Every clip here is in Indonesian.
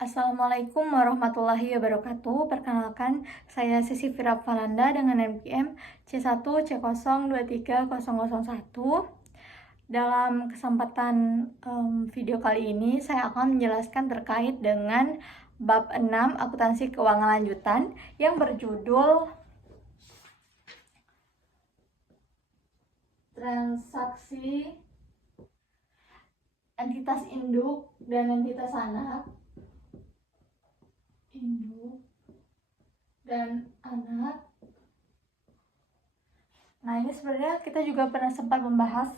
Assalamualaikum warahmatullahi wabarakatuh. Perkenalkan, saya Sisi Fira Falanda dengan NPM C1C023001. Dalam kesempatan video kali ini, saya akan menjelaskan terkait dengan bab 6 akuntansi keuangan lanjutan yang berjudul transaksi entitas induk dan entitas anak. Induk dan anak. Nah, ini sebenarnya kita juga pernah sempat membahas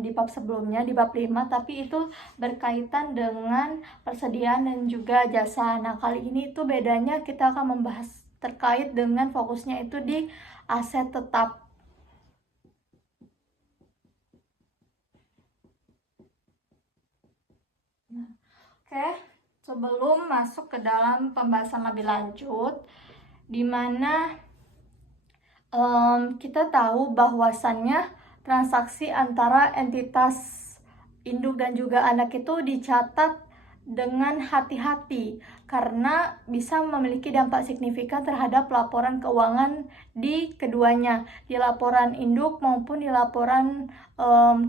di bab sebelumnya, di bab 5, tapi itu berkaitan dengan persediaan dan juga jasa. Nah, kali ini itu bedanya, kita akan membahas terkait dengan fokusnya itu di aset tetap. Nah, oke. Sebelum masuk ke dalam pembahasan lebih lanjut, di mana kita tahu bahwasannya transaksi antara entitas induk dan juga anak itu dicatat dengan hati-hati karena bisa memiliki dampak signifikan terhadap laporan keuangan di keduanya, di laporan induk maupun di laporan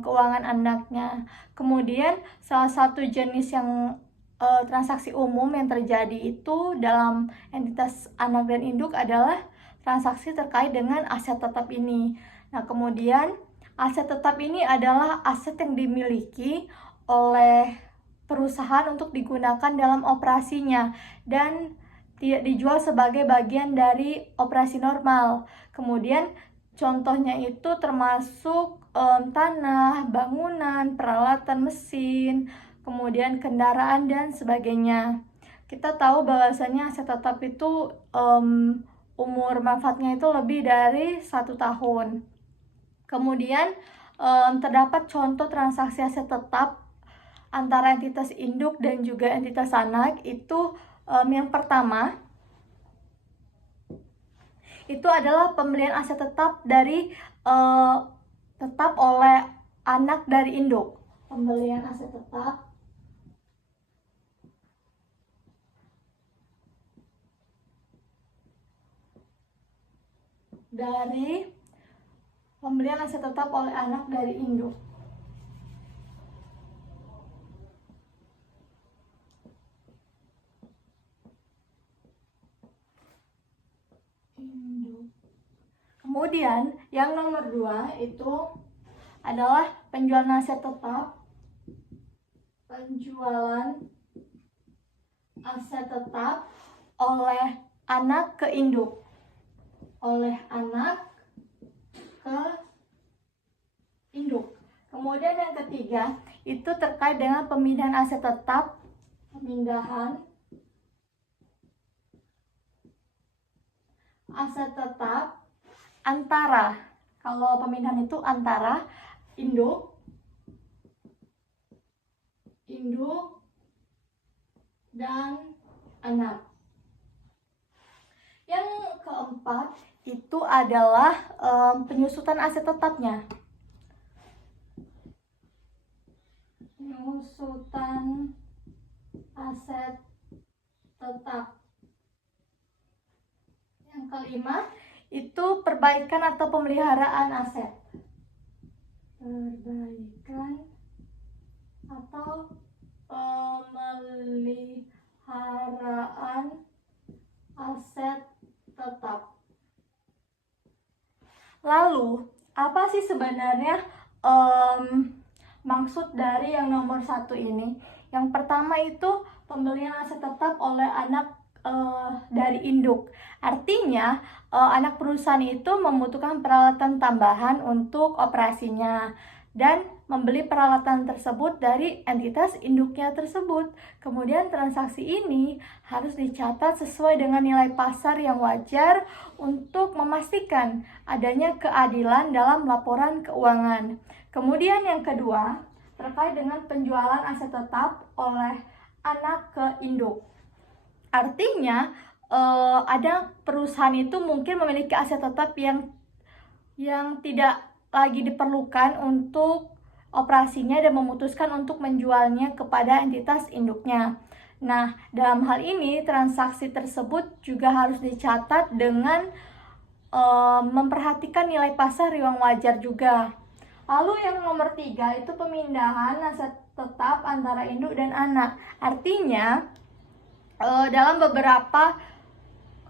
keuangan anaknya. Kemudian salah satu jenis yang transaksi umum yang terjadi itu dalam entitas anak dan induk adalah transaksi terkait dengan aset tetap ini. Nah, kemudian aset tetap ini adalah aset yang dimiliki oleh perusahaan untuk digunakan dalam operasinya dan tidak dijual sebagai bagian dari operasi normal. Kemudian contohnya itu termasuk tanah, bangunan, peralatan mesin, kemudian kendaraan dan sebagainya. Kita tahu bahwasanya aset tetap itu umur manfaatnya itu lebih dari 1 tahun. Kemudian terdapat contoh transaksi aset tetap antara entitas induk dan juga entitas anak. Itu yang pertama itu adalah pembelian aset tetap dari tetap oleh anak dari induk. Pembelian aset tetap dari pembelian aset tetap oleh anak dari induk. Kemudian yang nomor 2 itu adalah penjualan aset tetap. Penjualan aset tetap oleh anak ke induk. Oleh anak ke induk. Kemudian yang ketiga itu terkait dengan pemindahan aset tetap. Pemindahan aset tetap antara, kalau pemindahan itu antara induk dan anak. Yang keempat itu adalah penyusutan aset tetapnya. Penyusutan aset tetap. Yang kelima itu perbaikan atau pemeliharaan aset. Perbaikan atau pemeliharaan aset tetap. Lalu, apa sih sebenarnya maksud dari yang nomor 1 ini? Yang pertama itu pembelian aset tetap oleh anak dari induk. Artinya anak perusahaan itu membutuhkan peralatan tambahan untuk operasinya dan membeli peralatan tersebut dari entitas induknya tersebut. Kemudian transaksi ini harus dicatat sesuai dengan nilai pasar yang wajar untuk memastikan adanya keadilan dalam laporan keuangan. Kemudian yang kedua, terkait dengan penjualan aset tetap oleh anak ke induk. Artinya ada perusahaan itu mungkin memiliki aset tetap yang tidak lagi diperlukan untuk operasinya dan memutuskan untuk menjualnya kepada entitas induknya. Nah, dalam hal ini transaksi tersebut juga harus dicatat dengan memperhatikan nilai pasar yang wajar juga. Lalu yang nomor 3 itu pemindahan aset tetap antara induk dan anak. Artinya dalam beberapa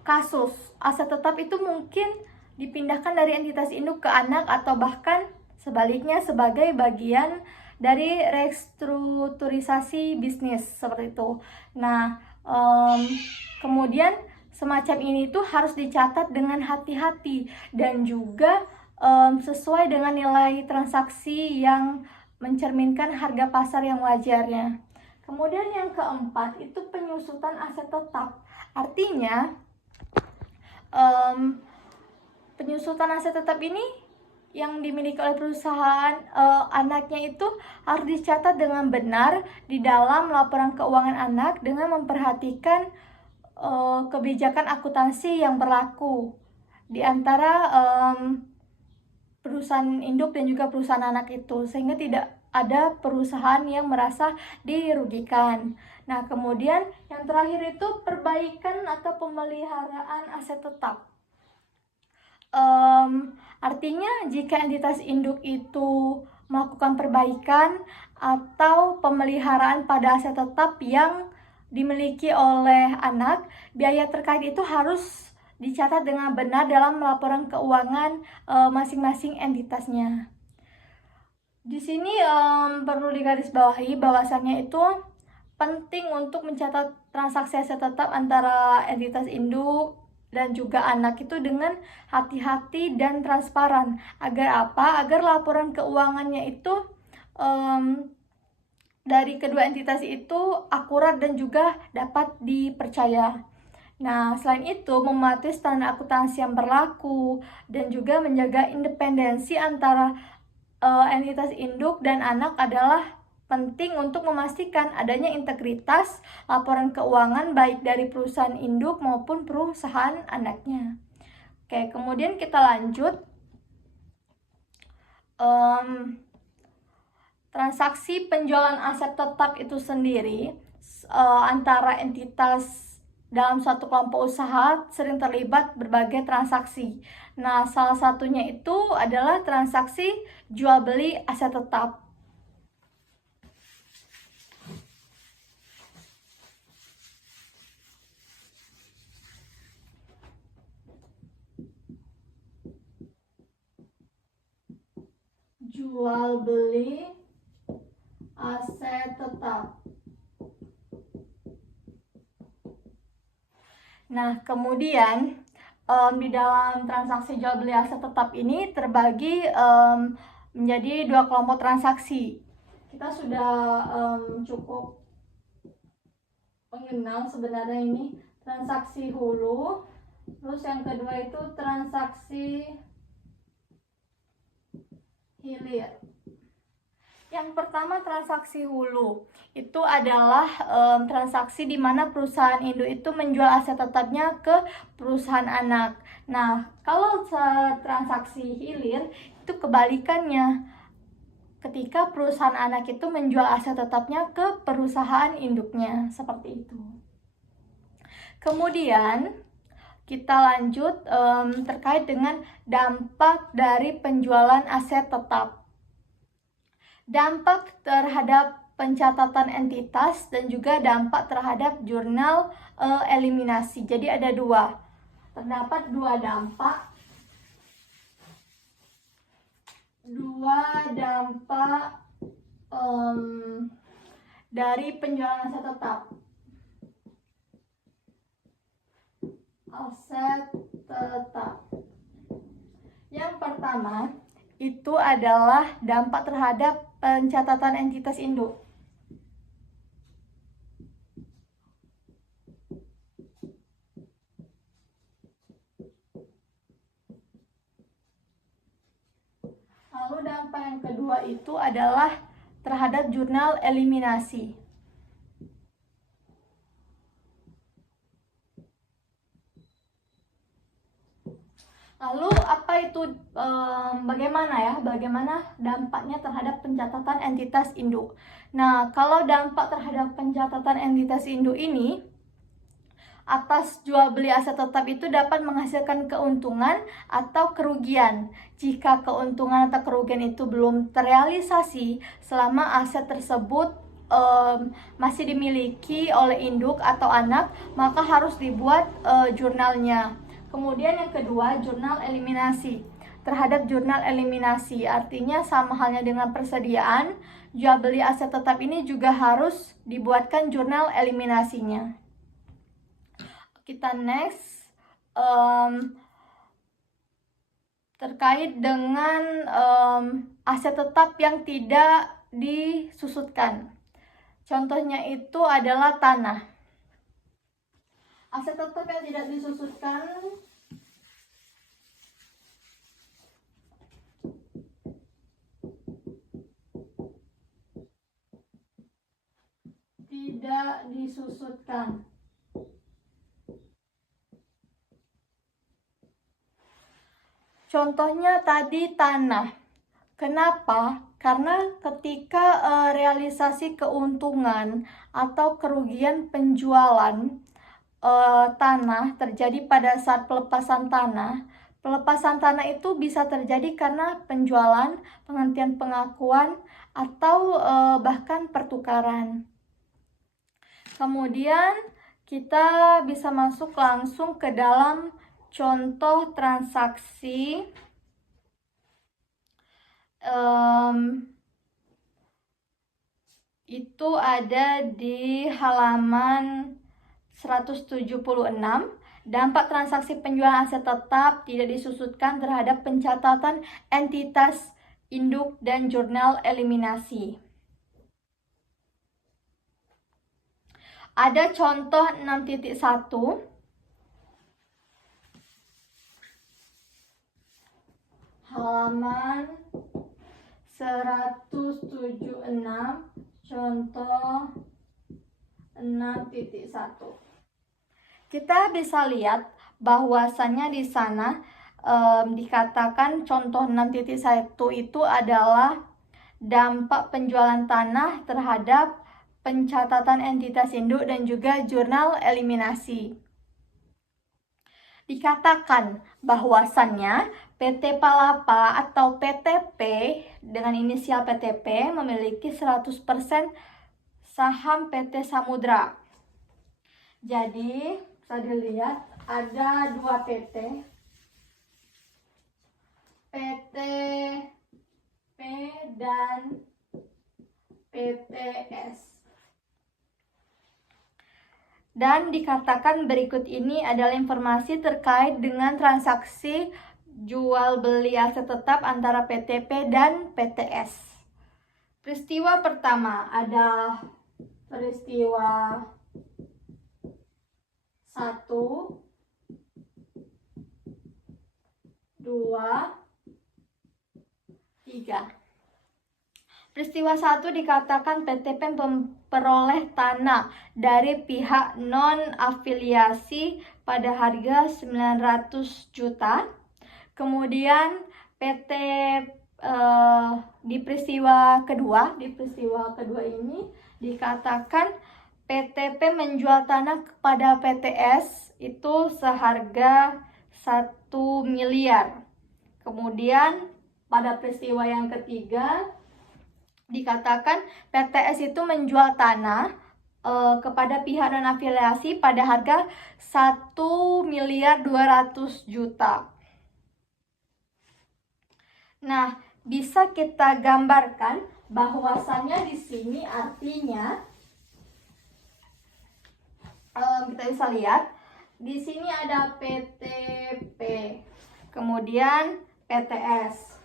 kasus aset tetap itu mungkin dipindahkan dari entitas induk ke anak atau bahkan sebaliknya sebagai bagian dari restrukturisasi bisnis seperti itu. Nah, kemudian semacam ini tuh harus dicatat dengan hati-hati dan juga sesuai dengan nilai transaksi yang mencerminkan harga pasar yang wajarnya. Kemudian yang keempat itu penyusutan aset tetap. Artinya penyusutan aset tetap ini yang dimiliki oleh perusahaan anaknya itu harus dicatat dengan benar di dalam laporan keuangan anak dengan memperhatikan kebijakan akuntansi yang berlaku di antara perusahaan induk dan juga perusahaan anak itu, sehingga tidak ada perusahaan yang merasa dirugikan. Nah, kemudian yang terakhir itu perbaikan atau pemeliharaan aset tetap. Artinya jika entitas induk itu melakukan perbaikan atau pemeliharaan pada aset tetap yang dimiliki oleh anak, biaya terkait itu harus dicatat dengan benar dalam laporan keuangan masing-masing entitasnya. Di sini perlu digarisbawahi bahwasannya itu penting untuk mencatat transaksi aset tetap antara entitas induk dan juga anak itu dengan hati-hati dan transparan. Agar apa? Agar laporan keuangannya itu dari kedua entitas itu akurat dan juga dapat dipercaya. Nah, selain itu mematuhi standar akuntansi yang berlaku dan juga menjaga independensi antara entitas induk dan anak adalah penting untuk memastikan adanya integritas laporan keuangan baik dari perusahaan induk maupun perusahaan anaknya. Oke, kemudian kita lanjut. Transaksi penjualan aset tetap itu sendiri antara entitas dalam suatu kelompok usaha sering terlibat berbagai transaksi. Nah, salah satunya itu adalah transaksi jual beli aset tetap. Jual beli aset tetap. Nah, kemudian di dalam transaksi jual beli aset tetap ini terbagi menjadi dua kelompok transaksi. Kita sudah cukup mengenal sebenarnya ini transaksi hulu, terus yang kedua itu transaksi hilir. Yang pertama transaksi hulu itu adalah transaksi di mana perusahaan induk itu menjual aset tetapnya ke perusahaan anak. Nah, kalau transaksi hilir itu kebalikannya. Ketika perusahaan anak itu menjual aset tetapnya ke perusahaan induknya, seperti itu. Kemudian kita lanjut terkait dengan dampak dari penjualan aset tetap. Dampak terhadap pencatatan entitas dan juga dampak terhadap jurnal eliminasi. Jadi ada dua. Terdapat dua dampak. Dari penjualan aset tetap. Aset tetap. Yang pertama itu adalah dampak terhadap pencatatan entitas induk. Lalu dampak yang kedua itu adalah terhadap jurnal eliminasi. Lalu apa itu bagaimana dampaknya terhadap pencatatan entitas induk? Nah, kalau dampak terhadap pencatatan entitas induk ini atas jual beli aset tetap itu dapat menghasilkan keuntungan atau kerugian. Jika keuntungan atau kerugian itu belum terrealisasi selama aset tersebut masih dimiliki oleh induk atau anak, maka harus dibuat jurnalnya. Kemudian yang kedua, jurnal eliminasi. Terhadap jurnal eliminasi, artinya sama halnya dengan persediaan, jual beli aset tetap ini juga harus dibuatkan jurnal eliminasinya. Kita next, terkait dengan aset tetap yang tidak disusutkan. Contohnya itu adalah tanah. Aset tetap yang tidak disusutkan Contohnya tadi tanah. Kenapa? Karena ketika realisasi keuntungan atau kerugian penjualan tanah terjadi pada saat pelepasan tanah. Pelepasan tanah itu bisa terjadi karena penjualan, penghentian pengakuan, atau bahkan pertukaran. Kemudian kita bisa masuk langsung ke dalam contoh transaksi. Itu ada di halaman 176. Dampak transaksi penjualan aset tetap tidak disusutkan terhadap pencatatan entitas induk dan jurnal eliminasi. Ada contoh 6.1. Halaman 176, contoh 6.1. Kita bisa lihat bahwasannya di sana dikatakan contoh 6.1 itu adalah dampak penjualan tanah terhadap pencatatan entitas induk dan juga jurnal eliminasi. Dikatakan bahwasannya PT Palapa atau PTP dengan inisial PTP memiliki 100% saham PT Samudra. Jadi, bisa dilihat ada dua PT. PTP dan PTS. Dan dikatakan berikut ini adalah informasi terkait dengan transaksi jual beli aset tetap antara PTP dan PTS. Peristiwa pertama ada peristiwa 1, 2, 3. Peristiwa 1 dikatakan PTP memperoleh tanah dari pihak non-afiliasi pada harga 900 juta. Kemudian di peristiwa kedua ini dikatakan PTP menjual tanah kepada PTS itu seharga 1 miliar. Kemudian pada peristiwa yang ketiga dikatakan PTS itu menjual tanah kepada pihak non-afiliasi pada harga 1 miliar 200 juta. Nah, bisa kita gambarkan bahwasannya di sini artinya kita bisa lihat di sini ada PTP, kemudian PTS.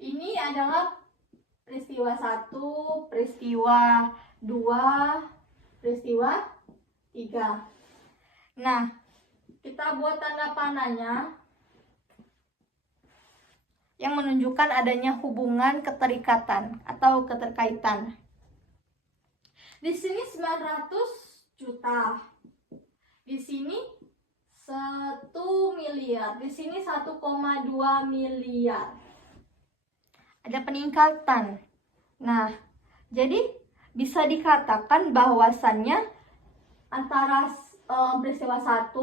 Ini adalah peristiwa 1, peristiwa 2, peristiwa 3. Nah, kita buat tanda panahnya yang menunjukkan adanya hubungan keterikatan atau keterkaitan. Di sini 900 juta. Di sini 1 miliar, di sini 1,2 miliar. Ada peningkatan. Nah, jadi bisa dikatakan bahwasannya antara peristiwa 1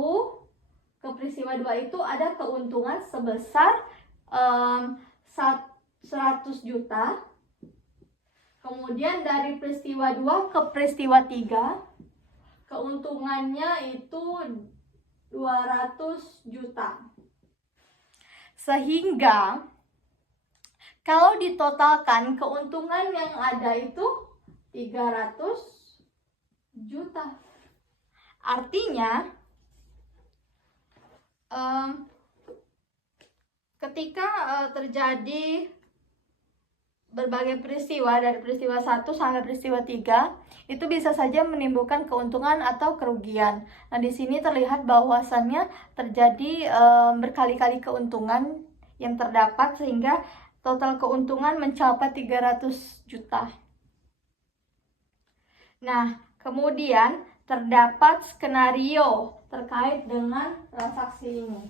ke peristiwa 2 itu ada keuntungan sebesar 100 juta. Kemudian dari peristiwa 2 ke peristiwa 3 keuntungannya itu 200 juta. Sehingga kalau ditotalkan keuntungan yang ada itu 300 juta. Artinya ketika terjadi berbagai peristiwa dari peristiwa 1 sampai peristiwa 3 itu bisa saja menimbulkan keuntungan atau kerugian. Nah, di sini terlihat bahwasannya terjadi berkali-kali keuntungan yang terdapat sehingga total keuntungan mencapai 300 juta. Nah, kemudian terdapat skenario terkait dengan transaksi ini.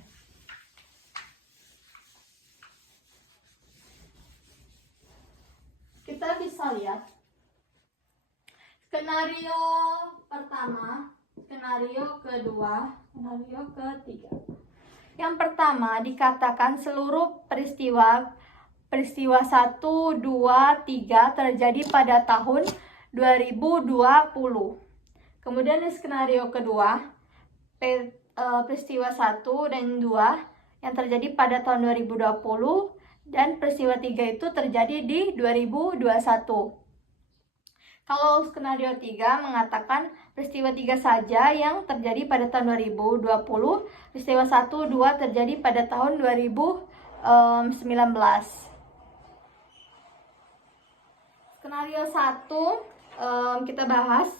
Kita bisa lihat skenario pertama, skenario kedua, skenario ketiga. Yang pertama dikatakan seluruh peristiwa 1, 2, 3 terjadi pada tahun 2020. Kemudian di skenario kedua, peristiwa 1 dan 2 yang terjadi pada tahun 2020 dan peristiwa 3 itu terjadi di 2021. Kalau skenario 3 mengatakan peristiwa 3 saja yang terjadi pada tahun 2020, peristiwa 1, 2 terjadi pada tahun 2019. Skenario 1 kita bahas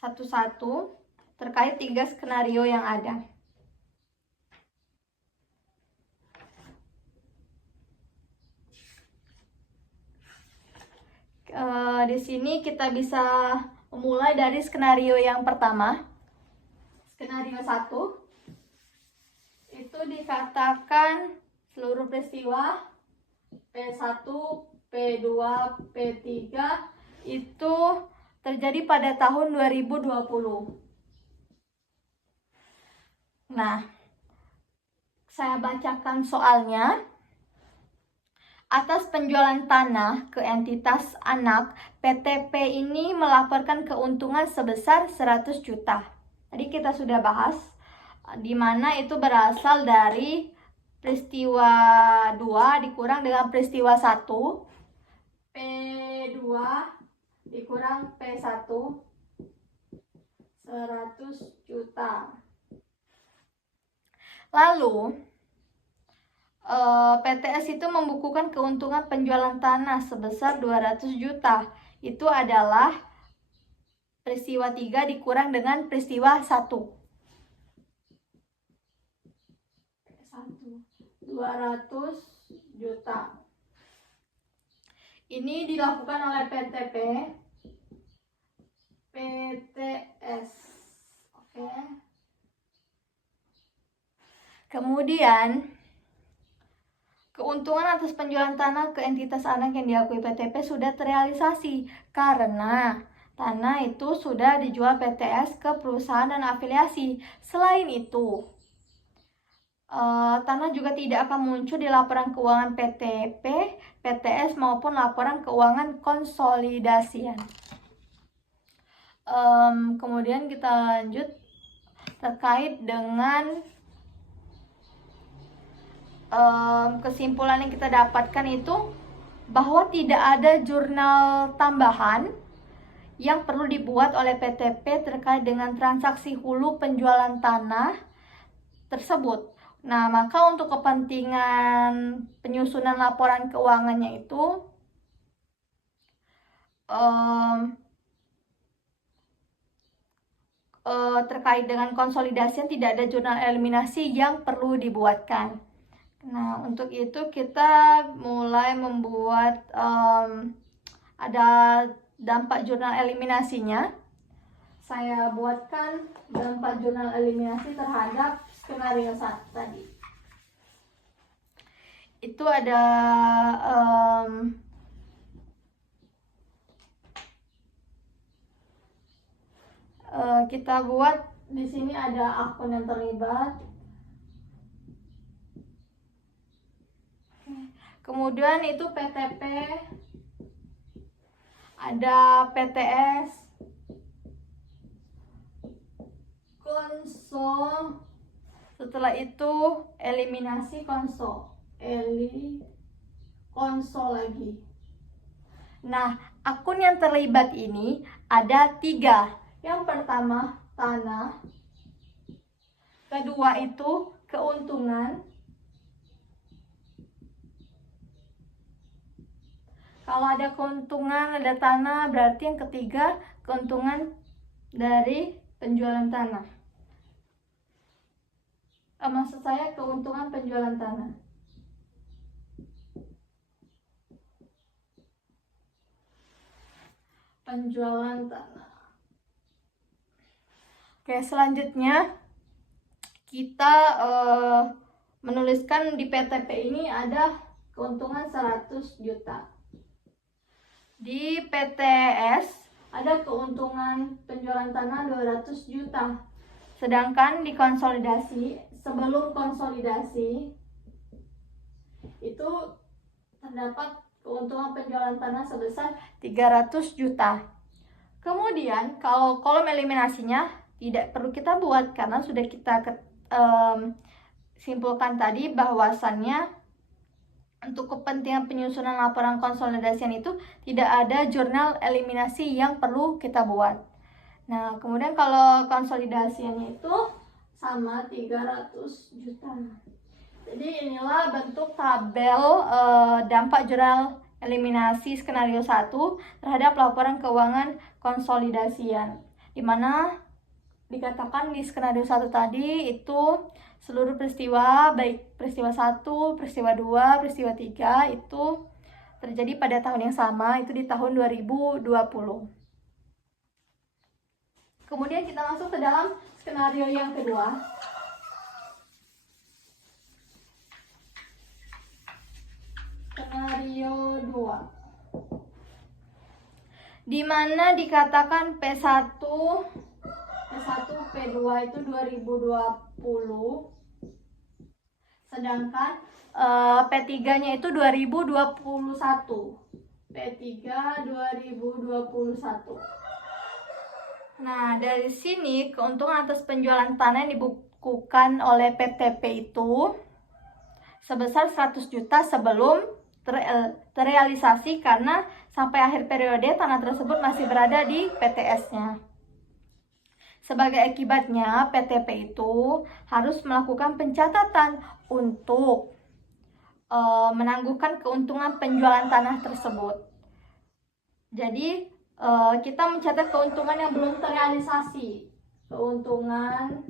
satu-satu terkait 3 skenario yang ada. Di sini kita bisa memulai dari skenario yang pertama. Skenario 1 itu dikatakan seluruh peristiwa P1, P2, P3 itu terjadi pada tahun 2020. Nah, saya bacakan soalnya. Atas penjualan tanah ke entitas anak, PTP ini melaporkan keuntungan sebesar 100 juta. Tadi kita sudah bahas, di mana itu berasal dari peristiwa 2 dikurang dengan peristiwa 1. P2 dikurang P1, 100 juta. Lalu PTS itu membukukan keuntungan penjualan tanah sebesar 200 juta. Itu adalah peristiwa 3 dikurang dengan peristiwa 1. 200 juta. Ini dilakukan oleh PTP PTS. Oke. Kemudian keuntungan atas penjualan tanah ke entitas anak yang diakui PTP sudah terrealisasi karena tanah itu sudah dijual PTS ke perusahaan dan afiliasi. Selain itu, tanah juga tidak akan muncul di laporan keuangan PTP, PTS maupun laporan keuangan konsolidasian. Kemudian kita lanjut terkait dengan kesimpulan yang kita dapatkan itu bahwa tidak ada jurnal tambahan yang perlu dibuat oleh PTP terkait dengan transaksi hulu penjualan tanah tersebut. Nah, maka untuk kepentingan penyusunan laporan keuangannya itu terkait dengan konsolidasi tidak ada jurnal eliminasi yang perlu dibuatkan. Nah, untuk itu kita mulai membuat ada dampak jurnal eliminasinya. saya buatkan dampak jurnal eliminasi terhadap skenario 1 tadi. Itu ada kita buat di sini ada akun yang terlibat. Kemudian itu PTP, ada PTS, konsol, setelah itu eliminasi konsol, konsol lagi. Nah, akun yang terlibat ini ada 3. Yang pertama tanah, kedua itu keuntungan, kalau ada keuntungan, ada tanah, berarti yang ketiga keuntungan dari penjualan tanah. Maksud saya keuntungan penjualan tanah. Penjualan tanah. Oke, selanjutnya kita menuliskan di PTP ini ada keuntungan 100 juta. Di PTS ada keuntungan penjualan tanah 200 juta. Sedangkan di konsolidasi, sebelum konsolidasi itu terdapat keuntungan penjualan tanah sebesar 300 juta. Kemudian kalau kolom eliminasinya tidak perlu kita buat karena sudah kita simpulkan tadi bahwasannya untuk kepentingan penyusunan laporan konsolidasian itu tidak ada jurnal eliminasi yang perlu kita buat. Nah, kemudian kalau konsolidasiannya itu sama 300 juta. Jadi inilah bentuk tabel dampak jurnal eliminasi skenario 1 terhadap laporan keuangan konsolidasian. Di mana dikatakan di skenario 1 tadi itu seluruh peristiwa, baik peristiwa 1, peristiwa 2, peristiwa 3 itu terjadi pada tahun yang sama, itu di tahun 2020. Kemudian kita masuk ke dalam skenario yang kedua. Skenario 2. Di mana dikatakan P1, P2 itu 2020. Sedangkan P3-nya itu 2021. P3 2021. Nah, dari sini keuntungan atas penjualan tanah yang dibukukan oleh PTP itu sebesar 100 juta sebelum terrealisasi karena sampai akhir periode tanah tersebut masih berada di PTS-nya. Sebagai akibatnya, PTP itu harus melakukan pencatatan untuk menangguhkan keuntungan penjualan tanah tersebut. Jadi, kita mencatat keuntungan yang belum terrealisasi. Keuntungan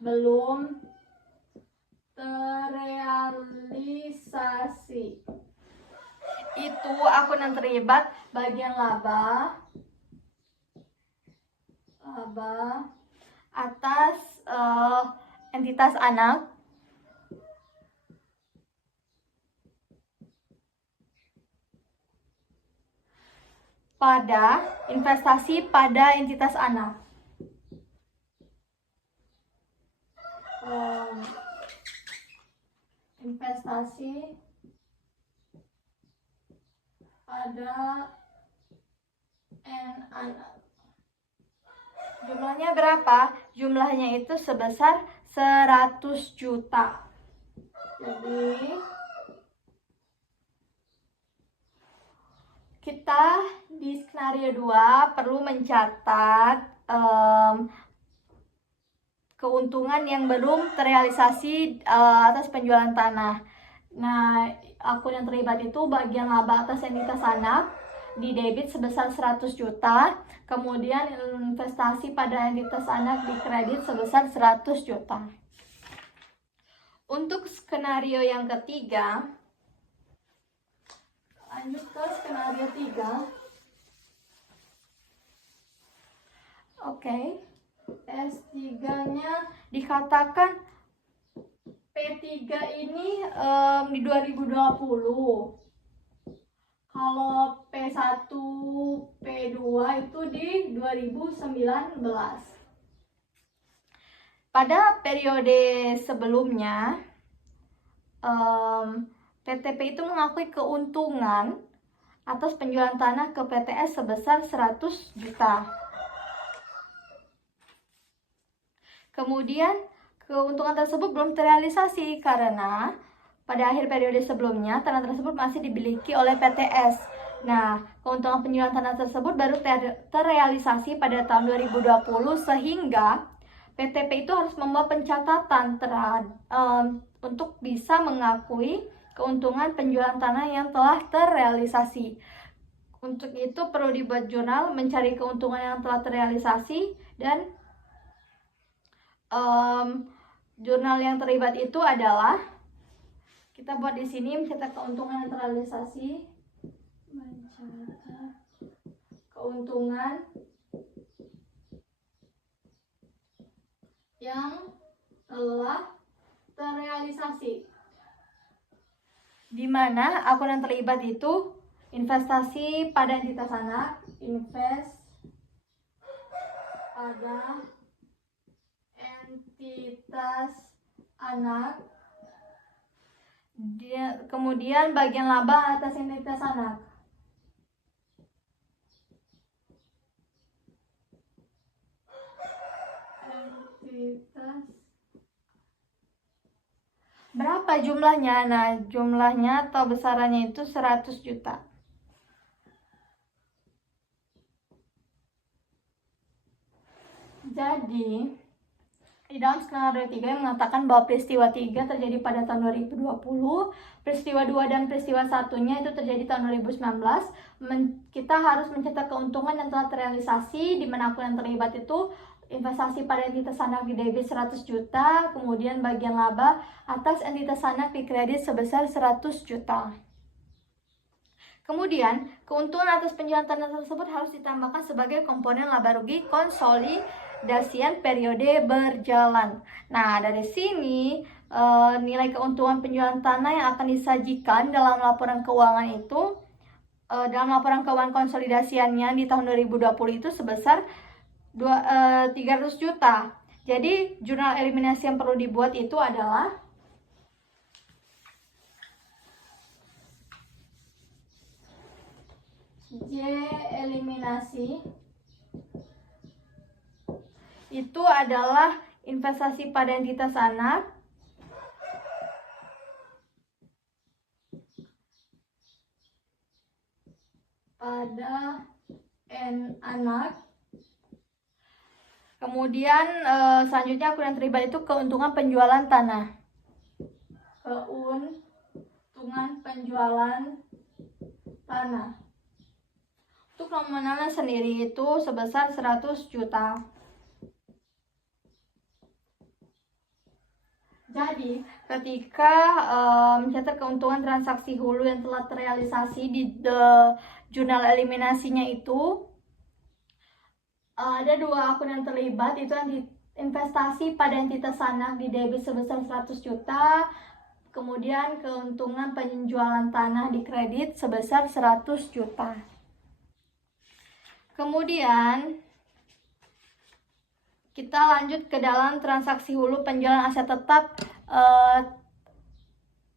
belum terrealisasi. Itu akun yang terlibat bagian laba atas entitas anak pada investasi pada entitas anak. Investasi pada anak. Jumlahnya berapa? Jumlahnya itu sebesar 100 juta. Jadi kita di skenario 2 perlu mencatat keuntungan yang belum terrealisasi atas penjualan tanah. Nah, akun yang terlibat itu bagian laba atas entitas anak di debit sebesar 100 juta, kemudian investasi pada entitas anak di kredit sebesar 100 juta. Untuk skenario yang ketiga, lanjut ke skenario 3. S3-nya dikatakan P3 ini di 2020. Kalau P1, P2 itu di 2019. Pada periode sebelumnya, PTP itu mengakui keuntungan atas penjualan tanah ke PTS sebesar 100 juta. Kemudian, keuntungan tersebut belum terrealisasi karena pada akhir periode sebelumnya, tanah tersebut masih dimiliki oleh PTS. Nah, keuntungan penjualan tanah tersebut baru terrealisasi pada tahun 2020 sehingga PTP itu harus membuat pencatatan untuk bisa mengakui keuntungan penjualan tanah yang telah terrealisasi. Untuk itu perlu dibuat jurnal mencari keuntungan yang telah terrealisasi dan jurnal yang terlibat itu adalah kita buat di sini mencatat keuntungan yang terrealisasi, mencatat keuntungan yang telah terrealisasi, di mana akun yang terlibat itu investasi pada entitas anak, invest pada entitas anak, kemudian bagian laba atas entitas anak. Berapa jumlahnya? Nah, jumlahnya atau besarannya itu 100 juta. Jadi, di dalam skenario 3 yang mengatakan bahwa peristiwa 3 terjadi pada tahun 2020, peristiwa 2 dan peristiwa 1-nya itu terjadi tahun 2019. Kita harus mencatat keuntungan yang telah terrealisasi, di mana akun yang terlibat itu investasi pada entitas anak di debit 100 juta, kemudian bagian laba atas entitas anak di kredit sebesar 100 juta. Kemudian, keuntungan atas penjualan tanah tersebut harus ditambahkan sebagai komponen laba rugi konsolidasian periode berjalan. Nah, dari sini nilai keuntungan penjualan tanah yang akan disajikan dalam laporan keuangan itu, dalam laporan keuangan konsolidasiannya di tahun 2020 itu sebesar 300 juta. Jadi jurnal eliminasi yang perlu dibuat itu adalah J eliminasi itu adalah investasi pada entitas anak Kemudian selanjutnya akun yang terlibat itu keuntungan penjualan tanah. Keuntungan penjualan tanah. Untuk nominalnya sendiri itu sebesar 100 juta. Jadi, ketika mencatat keuntungan transaksi hulu yang telah terrealisasi di jurnal eliminasinya itu, ada dua akun yang terlibat, itu investasi pada entitas anak di debit sebesar 100 juta, kemudian keuntungan penjualan tanah di kredit sebesar 100 juta. Kemudian kita lanjut ke dalam transaksi hulu penjualan aset tetap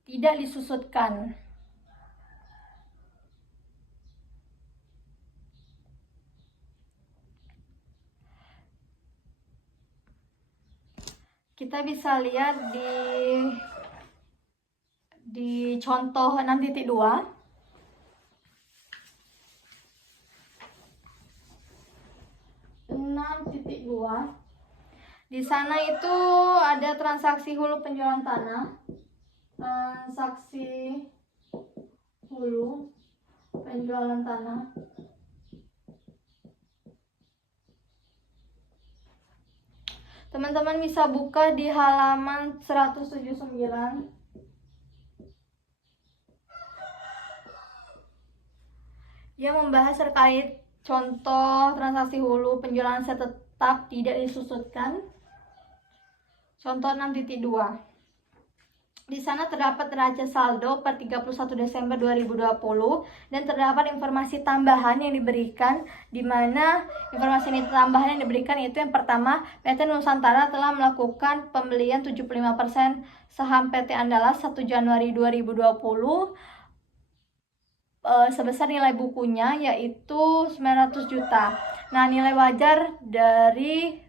tidak disusutkan. Kita bisa lihat di contoh 6.2. Di sana itu ada transaksi hulu penjualan tanah, transaksi hulu penjualan tanah. Teman-teman bisa buka di halaman 179. Yang membahas terkait contoh transaksi hulu penjualan aset tetap tidak disusutkan. Contoh 6.2. Di sana terdapat neraca saldo per 31 Desember 2020 dan terdapat informasi tambahan yang diberikan, di mana informasi ini tambahan yang diberikan itu yang pertama, PT Nusantara telah melakukan pembelian 75% saham PT Andalas 1 Januari 2020 sebesar nilai bukunya yaitu 900 juta. Nah, nilai wajar dari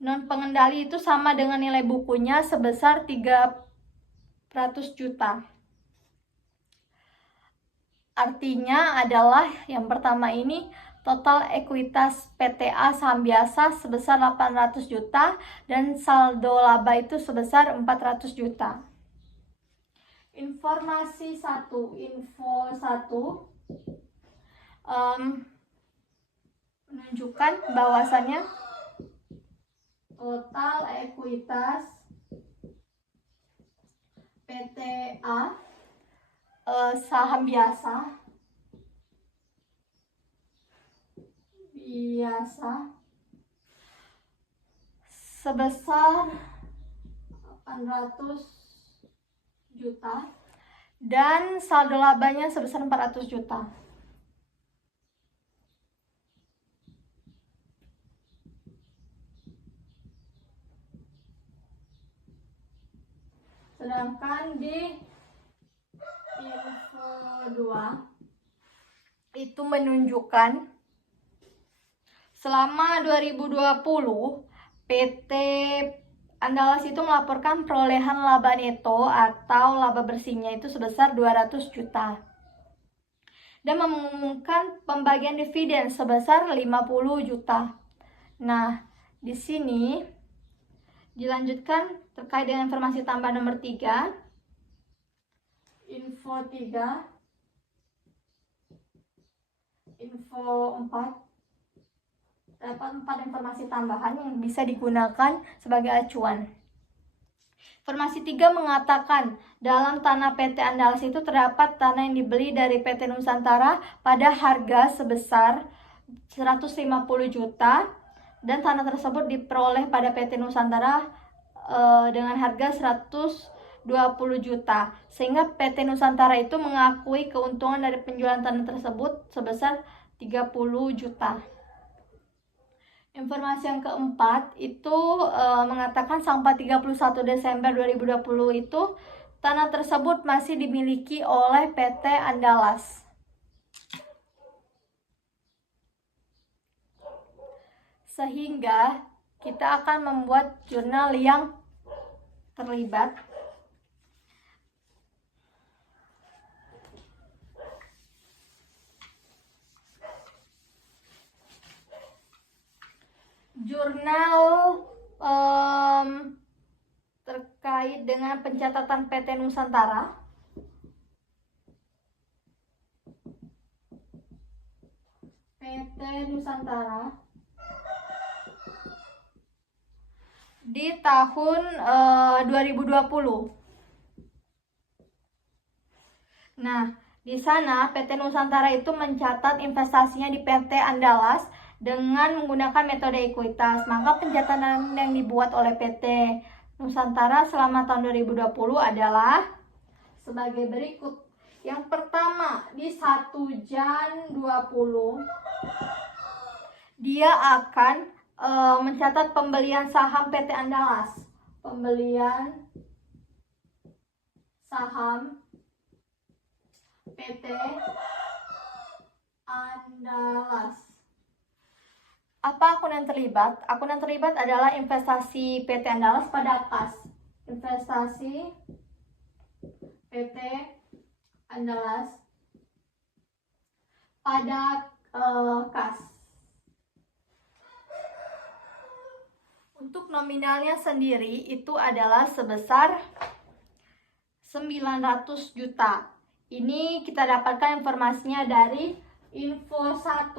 non pengendali itu sama dengan nilai bukunya sebesar 300 juta. Artinya adalah yang pertama ini total ekuitas PTA saham biasa sebesar 800 juta dan saldo laba itu sebesar 400 juta. Info 1 menunjukkan bahwasannya total ekuitas PTA saham biasa sebesar 800 juta dan saldo labanya sebesar 400 juta. Sedangkan di info 2 itu menunjukkan selama 2020 PT Andalas itu melaporkan perolehan laba neto atau laba bersihnya itu sebesar 200 juta dan mengumumkan pembagian dividen sebesar 50 juta. Nah, di sini dilanjutkan terkait dengan informasi tambahan nomor 3. Info 4 dapat 4 informasi tambahan yang bisa digunakan sebagai acuan. Informasi 3 mengatakan dalam tanah PT Andalas itu terdapat tanah yang dibeli dari PT Nusantara pada harga sebesar 150 juta dan tanah tersebut diperoleh pada PT Nusantara dengan harga 120 juta, sehingga PT Nusantara itu mengakui keuntungan dari penjualan tanah tersebut sebesar 30 juta. Informasi yang keempat itu mengatakan sampai 31 Desember 2020 itu tanah tersebut masih dimiliki oleh PT Andalas. Sehingga kita akan membuat jurnal yang terlibat. Jurnal terkait dengan pencatatan PT Nusantara. PT Nusantara di tahun 2020. Nah, di sana PT Nusantara itu mencatat investasinya di PT Andalas dengan menggunakan metode ekuitas. Maka pencatatan yang dibuat oleh PT Nusantara selama tahun 2020 adalah sebagai berikut. Yang pertama, di 1 Jan 20 dia akan mencatat pembelian saham PT Andalas. Pembelian saham PT Andalas. Apa akun yang terlibat? Akun yang terlibat adalah investasi PT Andalas pada kas. Investasi PT Andalas pada kas. Untuk nominalnya sendiri itu adalah sebesar 900 juta. Ini kita dapatkan informasinya dari info 1.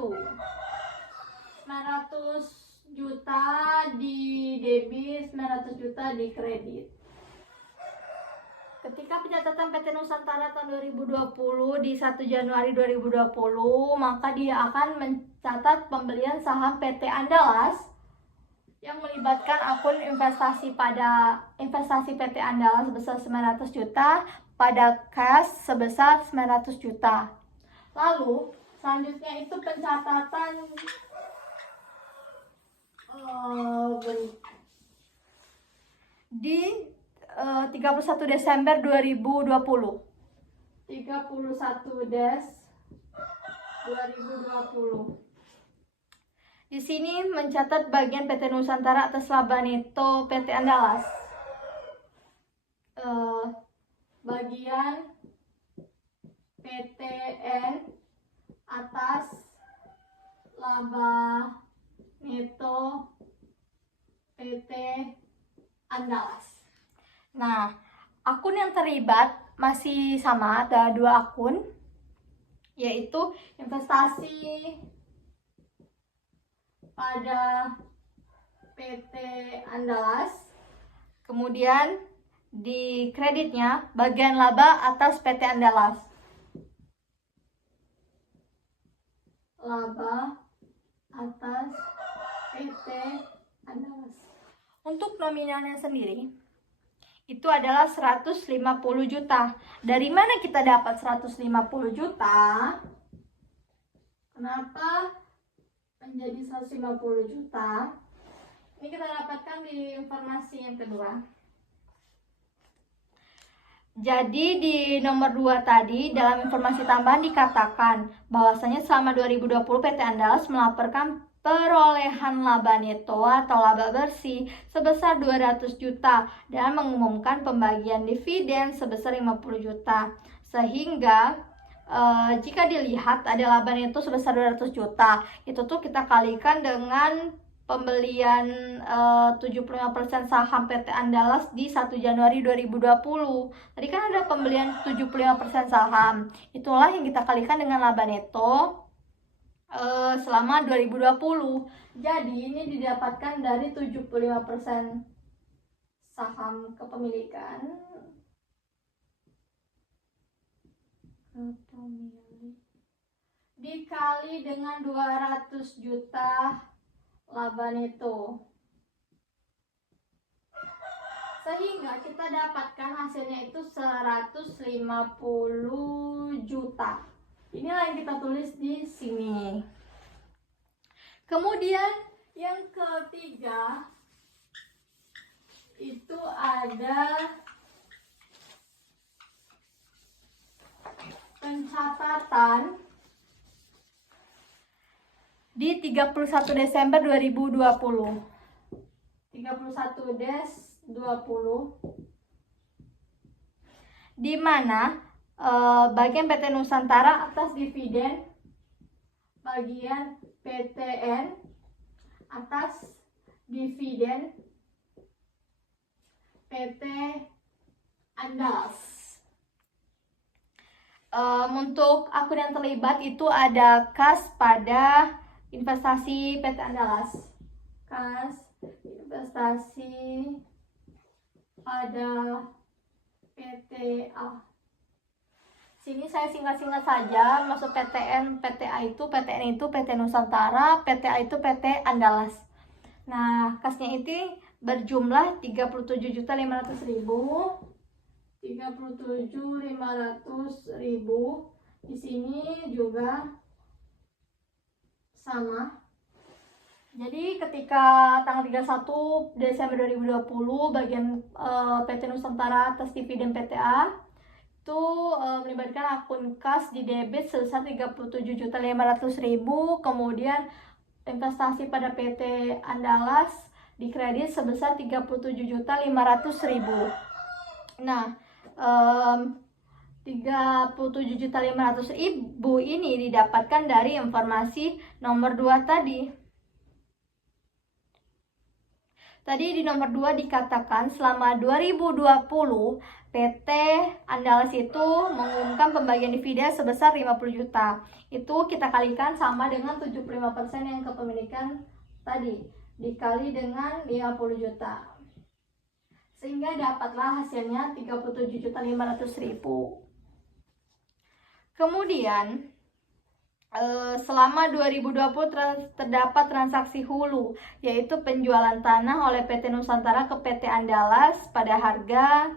900 juta di debit, 900 juta di kredit. Ketika pencatatan PT Nusantara tahun 2020 di 1 Januari 2020, maka dia akan mencatat pembelian saham PT Andalas yang melibatkan akun investasi PT Andalas sebesar 900 juta pada cash sebesar 900 juta. Lalu selanjutnya itu pencatatan di 31 Desember 2020. 31 Des 2020. Di sini mencatat bagian PT Nusantara atas laba neto PT Andalas. Bagian PTN atas laba neto PT Andalas. Nah, akun yang terlibat masih sama, ada 2 akun, yaitu investasi pada PT Andalas, kemudian di kreditnya bagian laba atas PT Andalas. Laba atas PT Andalas. Untuk nominalnya sendiri itu adalah 150 juta. Dari mana kita dapat 150 juta? Kenapa menjadi 150 juta? Ini kita dapatkan di informasi yang kedua. Jadi di nomor 2 tadi dalam informasi tambahan dikatakan bahwasanya selama 2020 PT Andalas melaporkan perolehan laba neto atau laba bersih sebesar 200 juta dan mengumumkan pembagian dividen sebesar 50 juta. Sehingga jika dilihat ada laba neto sebesar 200 juta, itu tuh kita kalikan dengan pembelian 75% saham PT Andalas di 1 Januari 2020. Tadi kan ada pembelian 75% saham. Itulah yang kita kalikan dengan laba neto selama 2020. Jadi ini didapatkan dari 75% saham kepemilikan dikali dengan 200 juta laba neto, sehingga kita dapatkan hasilnya itu 150 juta. Inilah yang kita tulis di sini. Kemudian yang ketiga itu ada pencatatan di 31 Desember 2020. 31 Des 20, di mana bagian PT Nusantara atas dividen, bagian PTN atas dividen PT Andalas. Untuk akun yang terlibat itu ada kas pada investasi PT Andalas, kas investasi pada PTA. Sini saya singkat-singkat saja, masuk PTN, PTA itu, PTN itu PT Nusantara, PTA itu PT Andalas. Nah, kasnya itu berjumlah 37.500.000. 37.500.000. Di sini juga sama. Jadi ketika tanggal 31 Desember 2020 bagian PT Nusantara atas dividen PTA itu melibatkan akun kas di debit sebesar 37.500.000, kemudian investasi pada PT Andalas di kredit sebesar 37.500.000. Nah, 37.500.000 ini didapatkan dari informasi nomor 2 tadi. Tadi di nomor 2 dikatakan selama 2020 PT Andalas itu mengumumkan pembagian dividen sebesar 50 juta. Itu kita kalikan sama dengan 75% yang kepemilikan tadi, dikali dengan 50 juta. sehingga dapatlah hasilnya 37.500.000. Kemudian selama 2020 terdapat transaksi hulu, yaitu penjualan tanah oleh PT Nusantara ke PT Andalas pada harga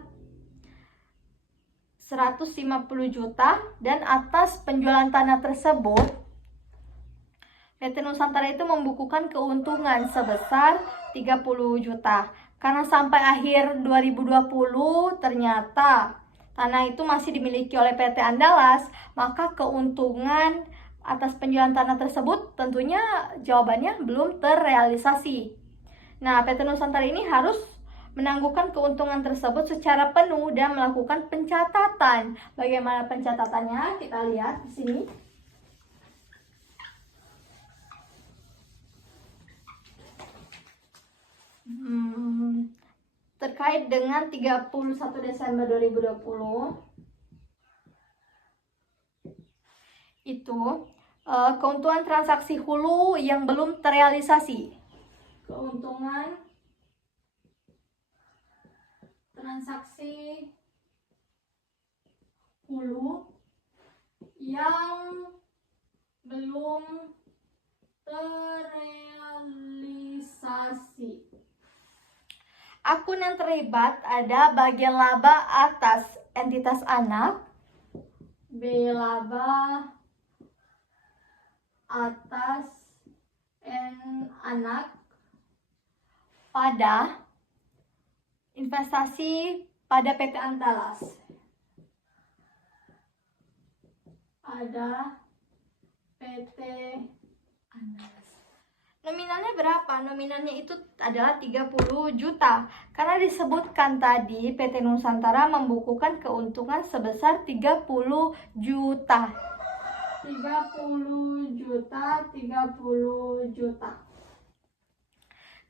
150 juta, dan atas penjualan tanah tersebut PT Nusantara itu membukukan keuntungan sebesar 30 juta. Karena sampai akhir 2020 ternyata tanah itu masih dimiliki oleh PT Andalas, maka keuntungan atas penjualan tanah tersebut tentunya jawabannya belum terrealisasi. Nah, PT Nusantara ini harus menangguhkan keuntungan tersebut secara penuh dan melakukan pencatatan. Bagaimana pencatatannya? Kita lihat di sini. Terkait dengan 31 Desember 2020 itu keuntungan transaksi hulu yang belum terrealisasi. Keuntungan transaksi hulu yang belum terrealisasi. Akun yang terlibat ada bagian laba atas entitas anak, B laba atas anak pada investasi pada PT Andalas. Pada PT Andalas. Nominalnya berapa? Nominalnya itu adalah 30 juta. Karena disebutkan tadi PT Nusantara membukukan keuntungan sebesar 30 juta. 30 juta.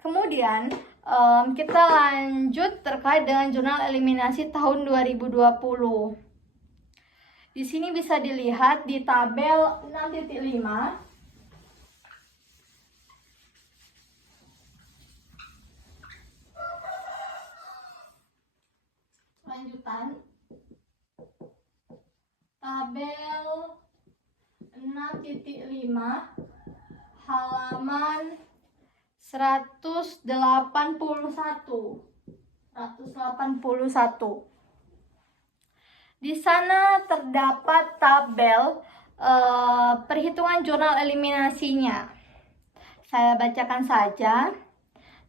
Kemudian kita lanjut terkait dengan jurnal eliminasi tahun 2020. Di sini bisa dilihat di tabel 6.5. Lanjutan tabel 6.5 halaman 181. Di sana terdapat tabel perhitungan jurnal eliminasinya. Saya bacakan saja.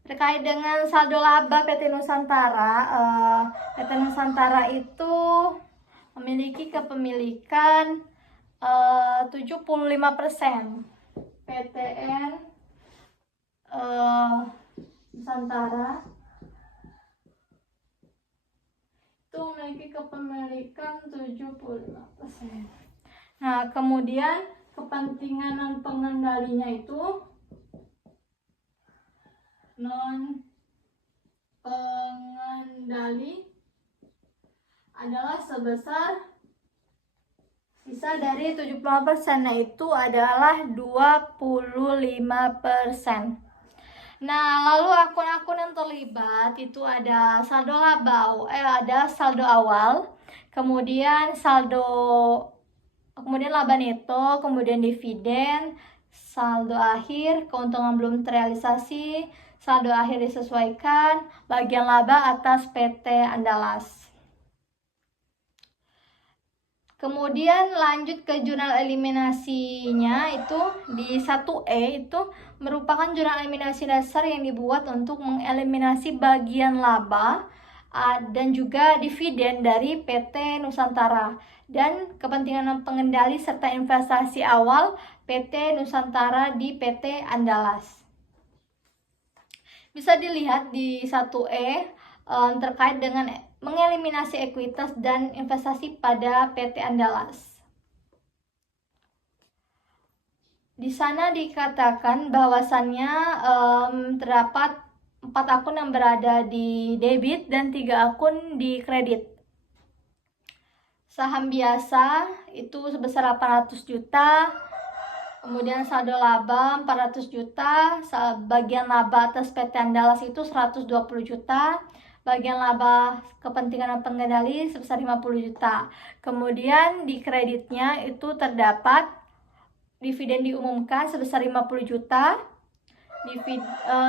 Terkait dengan saldo laba PT Nusantara, PT Nusantara itu memiliki kepemilikan 75%. PTN Nusantara itu memiliki kepemilikan 75%. Nah, kemudian kepentingan pengendalinya itu non pengendali adalah sebesar sisa dari 75%, yaitu adalah 25%. Nah, lalu akun-akun yang terlibat itu ada saldo laba, ada saldo awal, kemudian laba neto, kemudian dividen, saldo akhir, keuntungan belum terrealisasi, saldo akhir disesuaikan, bagian laba atas PT Andalas. Kemudian lanjut ke jurnal eliminasinya, itu di 1E itu merupakan jurnal eliminasi dasar yang dibuat untuk mengeliminasi bagian laba dan juga dividen dari PT Nusantara dan kepentingan pengendali serta investasi awal PT Nusantara di PT Andalas. Bisa dilihat di 1E terkait dengan mengeliminasi ekuitas dan investasi pada PT Andalas. Di sana dikatakan bahwasannya terdapat 4 akun yang berada di debit dan 3 akun di kredit. Saham biasa itu sebesar 800 juta, kemudian saldo laba 400 juta, bagian laba atas PT Andalas itu 120 juta, bagian laba kepentingan dan pengendali sebesar 50 juta. Kemudian di kreditnya itu terdapat dividen diumumkan sebesar 50 juta,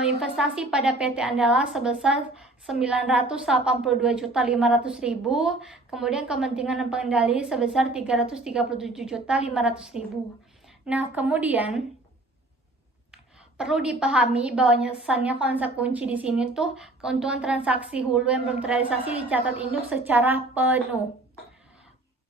investasi pada PT Andalas sebesar 982.500.000, kemudian kepentingan dan pengendali sebesar 337.500.000. Nah, kemudian perlu dipahami bahwasannya konsep kunci di sini tuh keuntungan transaksi hulu yang belum terrealisasi dicatat induk secara penuh.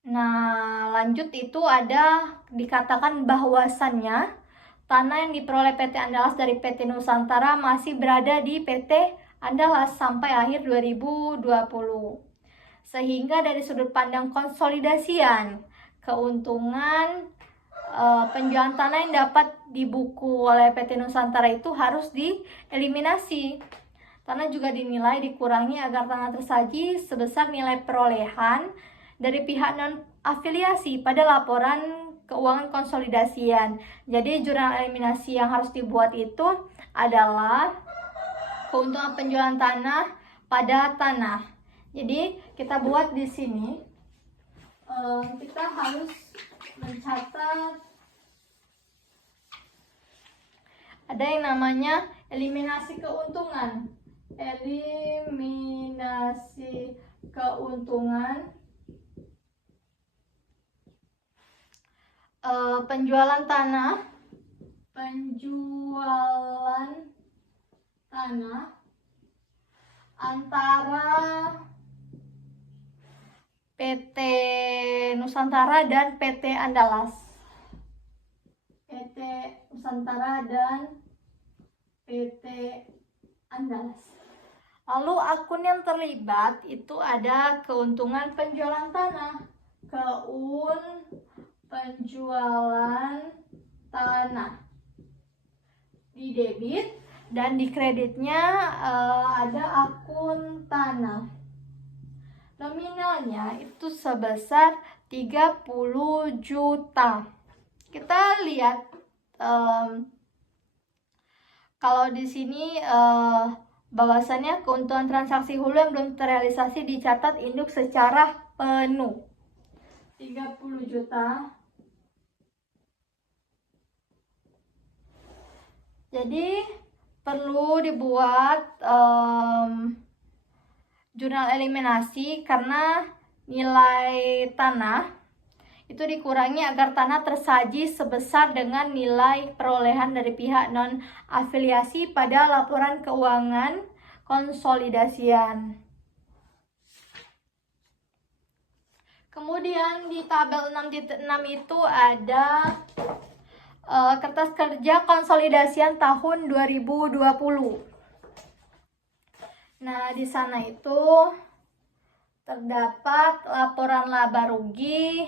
Nah, lanjut itu ada dikatakan bahwasannya tanah yang diperoleh PT Andalas dari PT Nusantara masih berada di PT Andalas sampai akhir 2020. Sehingga dari sudut pandang konsolidasian, keuntungan penjualan tanah yang dapat dibuku oleh PT Nusantara itu harus dieliminasi. Tanah juga dinilai dikurangi agar tanah tersaji sebesar nilai perolehan dari pihak non-afiliasi pada laporan keuangan konsolidasian. Jadi jurnal eliminasi yang harus dibuat itu adalah keuntungan penjualan tanah pada tanah. Jadi kita buat di sini, kita harus mencatat ada yang namanya eliminasi keuntungan. Eliminasi keuntungan penjualan tanah antara PT Nusantara dan PT Andalas. PT Nusantara dan PT Andalas. Lalu akun yang terlibat itu ada keuntungan penjualan tanah, penjualan tanah di debit, dan di kreditnya ada akun tanah. Nominalnya itu sebesar 30 juta. Kita lihat kalau di sini bahwasannya keuntungan transaksi hulu yang belum terrealisasi dicatat induk secara penuh. 30 juta. Jadi perlu dibuat jurnal eliminasi karena nilai tanah itu dikurangi agar tanah tersaji sebesar dengan nilai perolehan dari pihak non-afiliasi pada laporan keuangan konsolidasian. Kemudian di tabel 6.6 itu ada kertas kerja konsolidasian tahun 2020. Nah, di sana itu terdapat laporan laba rugi,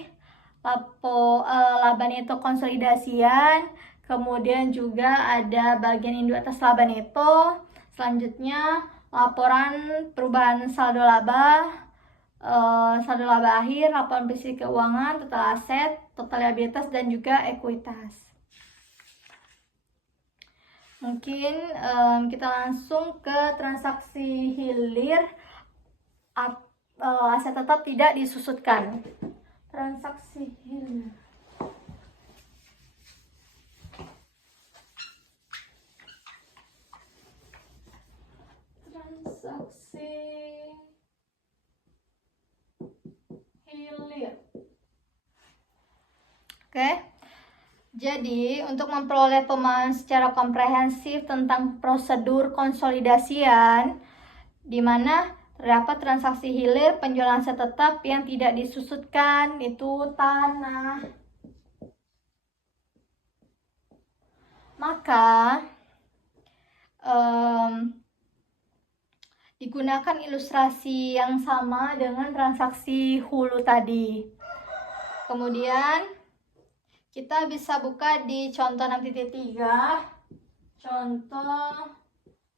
laba neto konsolidasian, kemudian juga ada bagian induk atas laba neto. Selanjutnya laporan perubahan saldo laba akhir, laporan posisi keuangan, total aset, total liabilitas, dan juga ekuitas. Mungkin kita langsung ke transaksi hilir, aset tetap tidak disusutkan. Transaksi hilir. Transaksi hilir. Oke. Jadi, untuk memperoleh pemahaman secara komprehensif tentang prosedur konsolidasian, di mana terdapat transaksi hilir penjualan aset tetap yang tidak disusutkan, itu tanah. Maka, digunakan ilustrasi yang sama dengan transaksi hulu tadi. Kemudian, kita bisa buka di contoh 6.3. Contoh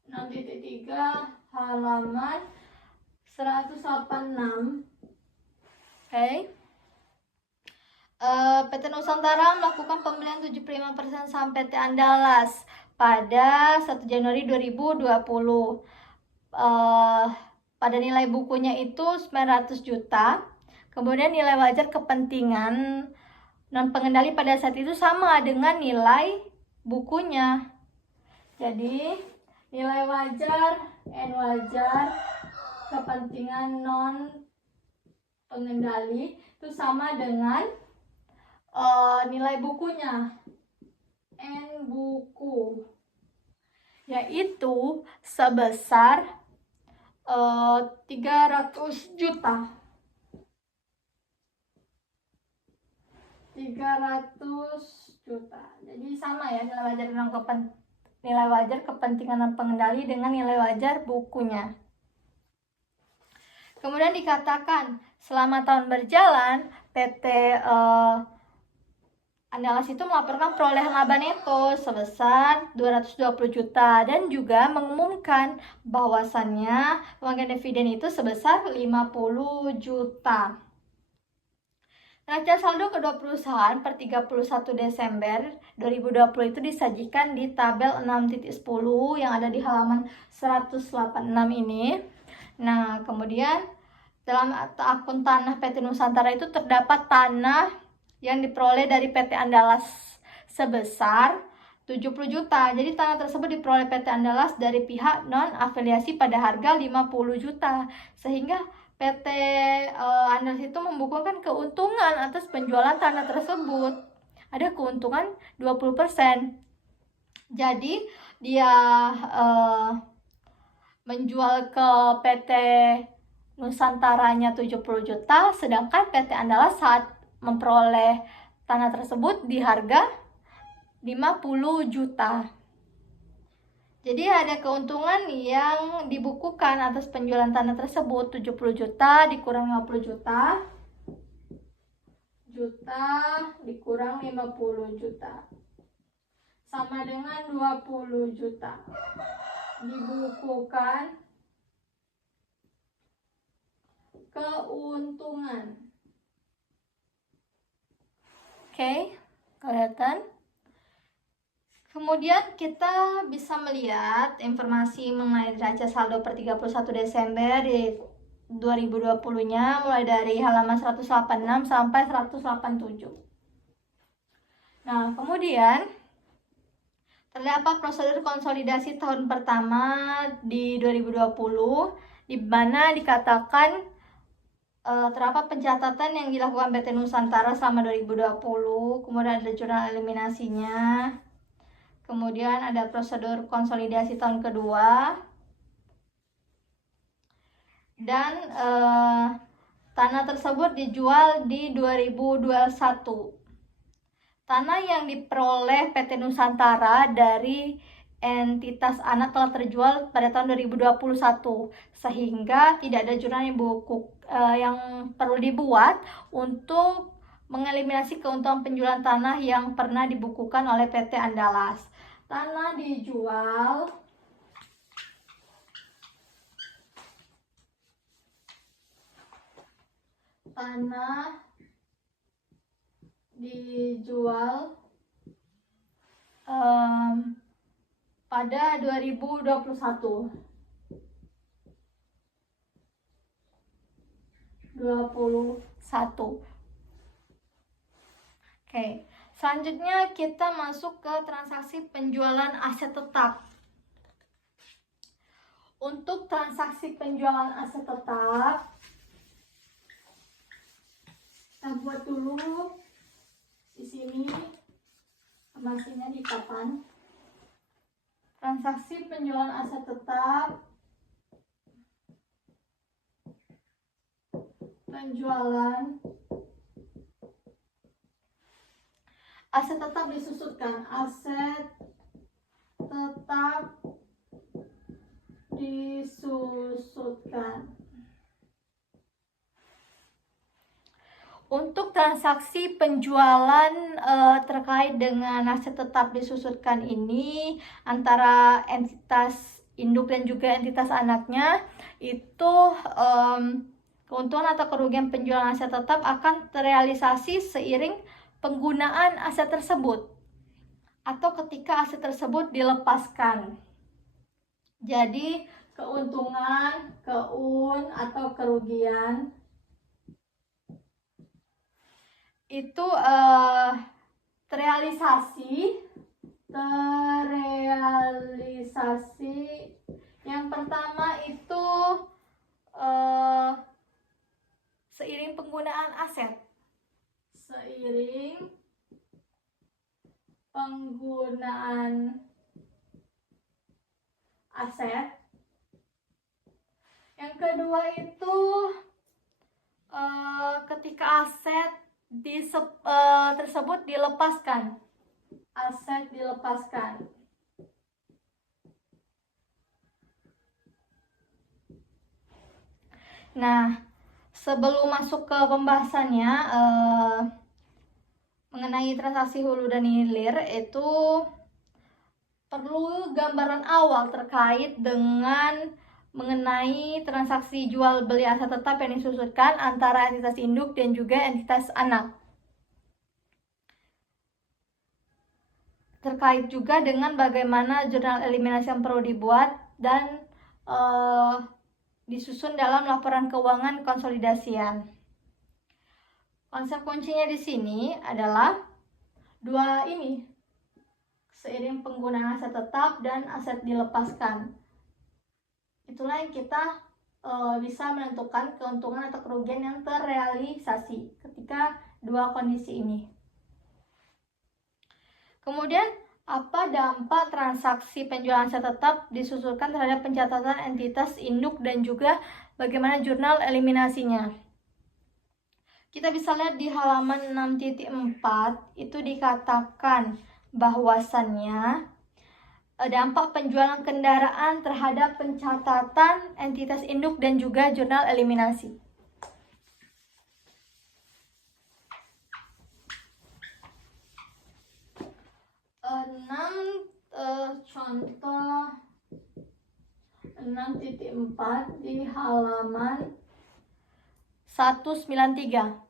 6.3 halaman 186. Oke. PT Nusantara melakukan pembelian 75% saham PT Andalas pada 1 Januari 2020. pada nilai bukunya itu 900 juta. Kemudian nilai wajar kepentingan non pengendali pada saat itu sama dengan nilai bukunya. Jadi nilai wajar N wajar kepentingan non pengendali itu sama dengan nilai bukunya N buku, yaitu sebesar 300 juta. 300 juta. Jadi sama ya nilai wajar kepentingan non pengendali dengan nilai wajar bukunya. Kemudian dikatakan selama tahun berjalan PT Andalas itu melaporkan perolehan laba neto sebesar 220 juta dan juga mengumumkan bahwasannya pembagian dividen itu sebesar 50 juta. Neraca saldo kedua perusahaan per 31 Desember 2020 itu disajikan di tabel 6.10 yang ada di halaman 186 ini. Nah, kemudian dalam akun tanah PT Nusantara itu terdapat tanah yang diperoleh dari PT Andalas sebesar 70 juta. Jadi tanah tersebut diperoleh PT Andalas dari pihak non-afiliasi pada harga 50 juta. Sehingga PT Andalas itu membukukan keuntungan atas penjualan tanah tersebut. Ada keuntungan 20%. Jadi dia menjual ke PT Nusantaranya 70 juta, sedangkan PT Andalas saat memperoleh tanah tersebut di harga 50 juta. Jadi ada keuntungan yang dibukukan atas penjualan tanah tersebut 70 juta dikurang 50 juta. Dikurang 50 juta. Sama dengan 20 juta. Dibukukan keuntungan. Oke, kelihatan? Kemudian kita bisa melihat informasi mengenai neraca saldo per 31 Desember di 2020-nya mulai dari halaman 186 sampai 187. Nah, kemudian terdapat prosedur konsolidasi tahun pertama di 2020 di mana dikatakan terdapat pencatatan yang dilakukan PT Nusantara selama 2020, kemudian ada jurnal eliminasinya. Kemudian ada prosedur konsolidasi tahun kedua. Dan tanah tersebut dijual di 2021. Tanah yang diperoleh PT Nusantara dari entitas anak telah terjual pada tahun 2021. Sehingga tidak ada jurnal yang perlu dibuat untuk mengeliminasi keuntungan penjualan tanah yang pernah dibukukan oleh PT Andalas. Tanah dijual pada 2021. Oke, selanjutnya kita masuk ke transaksi penjualan aset tetap. Untuk transaksi penjualan aset tetap, kita buat dulu di sini informasinya di papan. Transaksi penjualan aset tetap, penjualan aset tetap disusutkan. Aset tetap disusutkan. Untuk transaksi penjualan terkait dengan aset tetap disusutkan ini antara entitas induk dan juga entitas anaknya, itu keuntungan atau kerugian penjualan aset tetap akan terrealisasi seiring penggunaan aset tersebut atau ketika aset tersebut dilepaskan. Jadi keuntungan, atau kerugian itu terrealisasi yang pertama itu seiring penggunaan aset. Yang kedua itu ketika aset tersebut dilepaskan. Nah, sebelum masuk ke pembahasannya mengenai transaksi hulu dan hilir, itu perlu gambaran awal terkait dengan mengenai transaksi jual beli aset tetap yang disusunkan antara entitas induk dan juga entitas anak. Terkait juga dengan bagaimana jurnal eliminasi yang perlu dibuat dan disusun dalam laporan keuangan konsolidasian. Konsep kuncinya di sini adalah dua ini, seiring penggunaan aset tetap dan aset dilepaskan. Itulah yang kita bisa menentukan keuntungan atau kerugian yang terrealisasi ketika dua kondisi ini. Kemudian, apa dampak transaksi penjualan aset tetap disusulkan terhadap pencatatan entitas induk dan juga bagaimana jurnal eliminasinya? Kita bisa lihat di halaman 6.4 itu dikatakan bahwasannya dampak penjualan kendaraan terhadap pencatatan entitas induk dan juga jurnal eliminasi. Contoh 6.4 di halaman 193.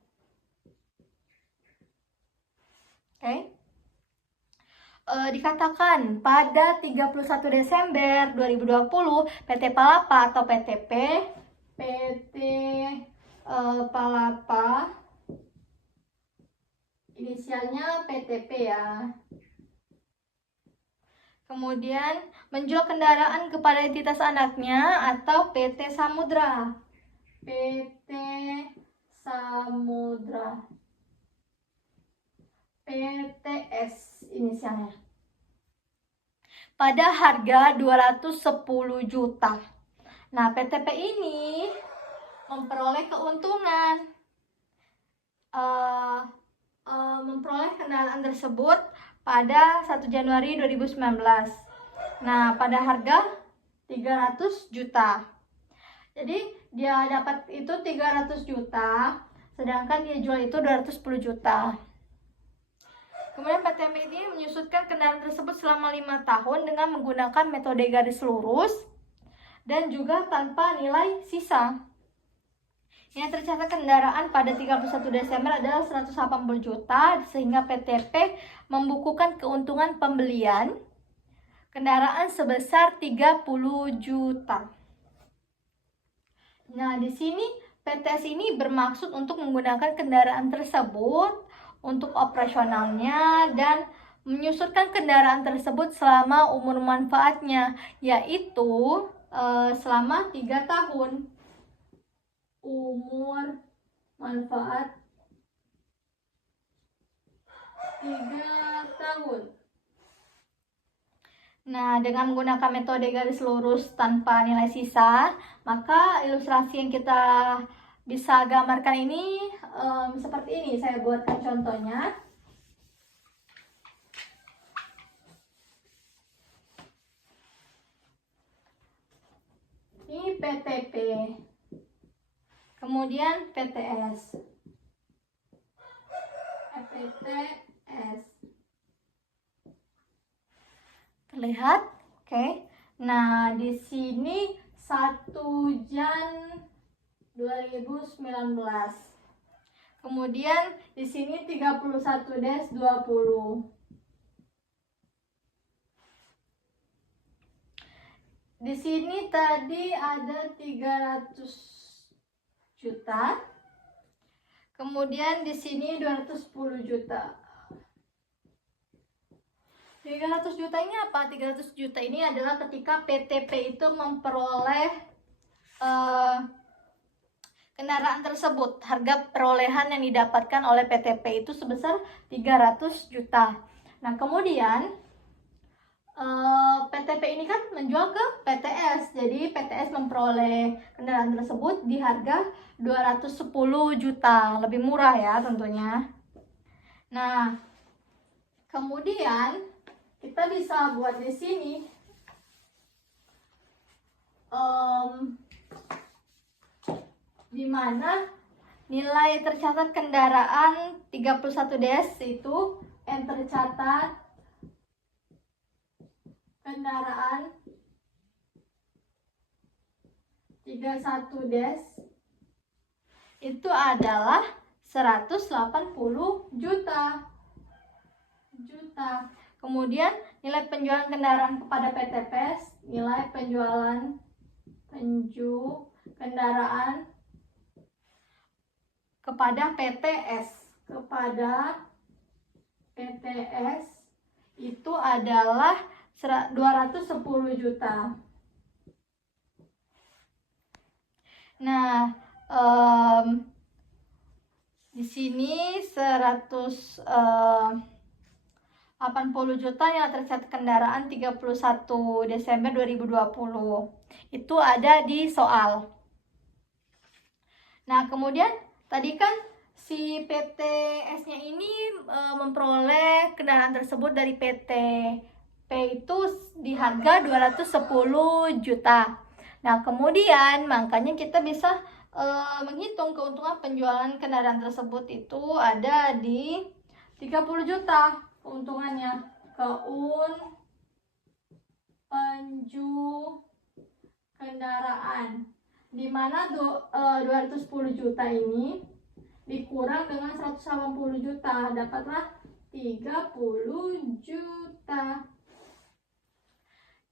Dikatakan pada 31 Desember 2020 PT Palapa atau PT Palapa, inisialnya PTP ya, kemudian menjual kendaraan kepada entitas anaknya atau PT Samudra, PTS inisialnya, pada harga 210 juta. Nah, PTP ini memperoleh keuntungan, memperoleh kendaraan tersebut pada 1 Januari 2019. Nah, pada harga 300 juta. Jadi, dia dapat itu 300 juta, sedangkan dia jual itu 210 juta. Kemudian PTP ini menyusutkan kendaraan tersebut selama 5 tahun dengan menggunakan metode garis lurus dan juga tanpa nilai sisa. Yang tercatat kendaraan pada 31 Desember adalah 180 juta, sehingga PTP membukukan keuntungan pembelian kendaraan sebesar 30 juta. Nah, di sini PTS ini bermaksud untuk menggunakan kendaraan tersebut untuk operasionalnya dan menyusutkan kendaraan tersebut selama umur manfaatnya, yaitu selama 3 tahun. Umur manfaat 3 tahun. Nah, dengan menggunakan metode garis lurus tanpa nilai sisa, maka ilustrasi yang kita bisa gambarkan ini seperti ini. Saya buatkan contohnya. Ini PTP, kemudian PTS. Terlihat? Oke. Nah, di sini 1 Jan 2019. Kemudian di sini 31/20. Di sini tadi ada 300 juta. Kemudian di sini 210 juta. 300 juta ini apa? 300 juta ini adalah ketika PTP itu memperoleh kendaraan tersebut. Harga perolehan yang didapatkan oleh PTP itu sebesar 300 juta. Nah, kemudian PTP ini kan menjual ke PTS. Jadi PTS memperoleh kendaraan tersebut di harga 210 juta. Lebih murah ya tentunya. Nah, kemudian kita bisa buat di sini di mana nilai tercatat kendaraan 31 des itu yang tercatat kendaraan 31 des itu adalah 180 juta. Kemudian nilai penjualan kendaraan kepada PTPS, nilai penjualan kendaraan kepada PTS itu adalah 210 juta. Nah, di sini 180 juta yang tercatat kendaraan 31 Desember 2020. Itu ada di soal. Nah, kemudian tadi kan si PTS-nya ini memperoleh kendaraan tersebut dari PTP itu di harga 210 juta. Nah, kemudian makanya kita bisa menghitung keuntungan penjualan kendaraan tersebut itu ada di 30 juta keuntungannya. Penju kendaraan, di mana 210 juta ini dikurang dengan 180 juta, dapatlah 30 juta.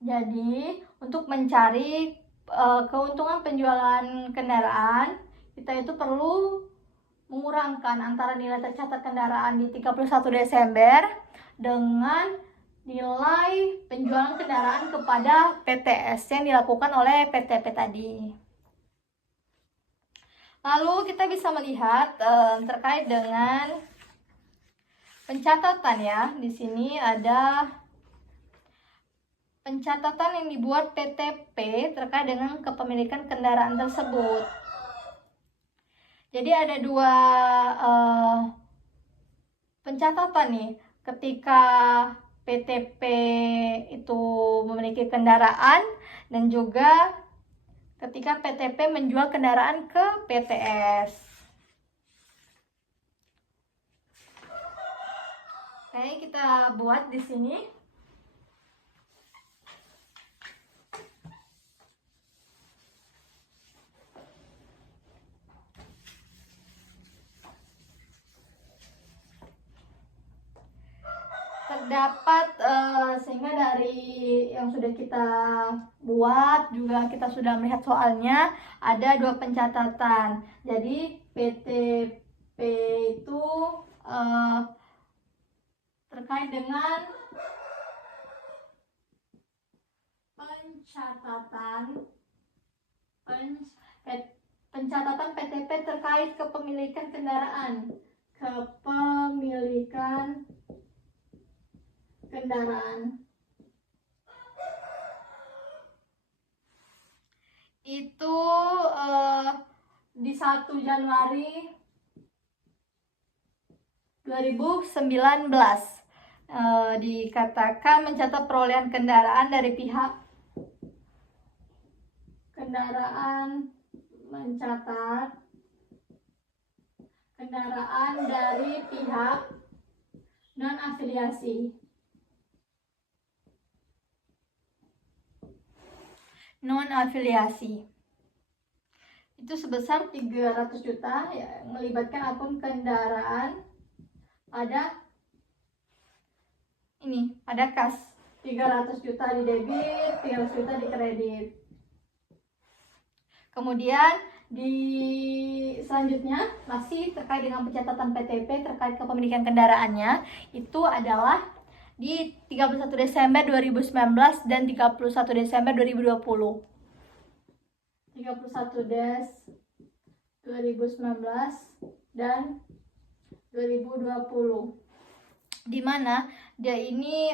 Jadi, untuk mencari keuntungan penjualan kendaraan, kita itu perlu mengurangkan antara nilai tercatat kendaraan di 31 Desember dengan nilai penjualan kendaraan kepada PTS yang dilakukan oleh PTP tadi. Lalu kita bisa melihat terkait dengan pencatatan ya. Di sini ada pencatatan yang dibuat PTP terkait dengan kepemilikan kendaraan tersebut. Jadi ada dua pencatatan nih, ketika PTP itu memiliki kendaraan dan juga ketika PTP menjual kendaraan ke PTS. Oke, kita buat di sini. Terdapat sehingga dari yang sudah kita buat juga kita sudah melihat soalnya ada dua pencatatan. Jadi PTP itu terkait dengan pencatatan PTP terkait kepemilikan kendaraan. Itu di 1 Januari 2019 dikatakan mencatat perolehan kendaraan dari pihak non-afiliasi itu sebesar 300 juta ya, melibatkan akun kendaraan pada kas. 300 juta di debit, 300 juta di kredit. Kemudian di selanjutnya masih terkait dengan pencatatan PTP terkait kepemilikan kendaraannya, itu adalah di 31 Desember 2019 dan 31 Desember 2020. 31 Des 2019 dan 2020, di mana dia ini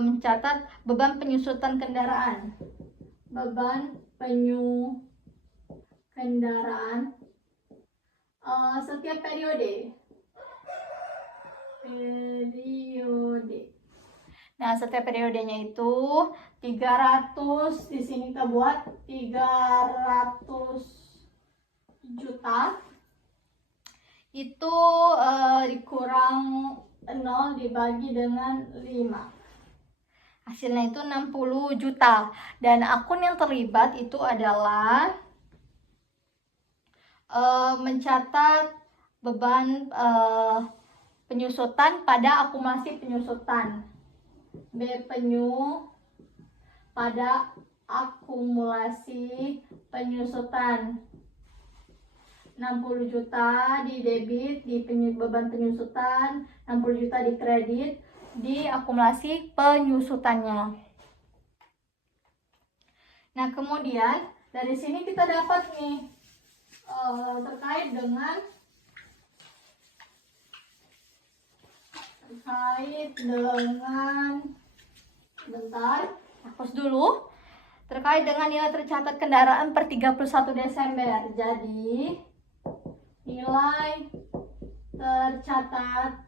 mencatat beban penyusutan kendaraan, setiap periode. Nah, setiap periodenya itu 300, di sini kita buat 300 juta. Itu dikurang 0 dibagi dengan 5. Hasilnya itu 60 juta. Dan akun yang terlibat itu adalah mencatat beban penyusutan pada akumulasi penyusutan. B penyu pada akumulasi penyusutan. 60 juta di debit di beban penyusutan, 60 juta di kredit di akumulasi penyusutannya. Nah, kemudian dari sini kita dapat nih terkait dengan bentar, hapus dulu. Terkait dengan nilai tercatat kendaraan per 31 Desember. Jadi, nilai tercatat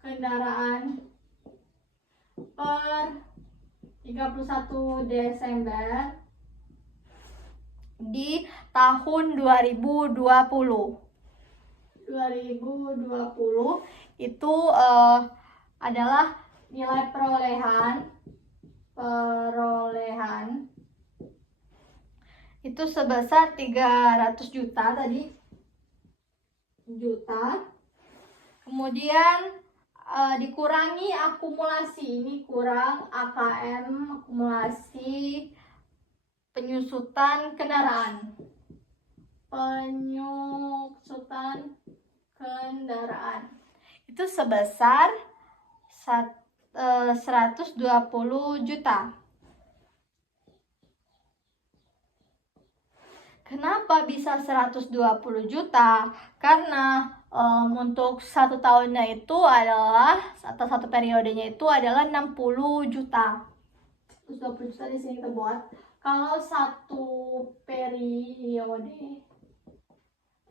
kendaraan per 31 Desember di tahun 2020 itu adalah nilai perolehan itu sebesar 300 juta tadi. Kemudian dikurangi akumulasi, ini kurang AKM, akumulasi penyusutan kendaraan. Itu sebesar 120 juta. Kenapa bisa 120 juta? Karena untuk 1 tahunnya itu adalah, atau 1 periodenya itu adalah 60 juta. 120 juta di sini kita buat. Kalau 1 periode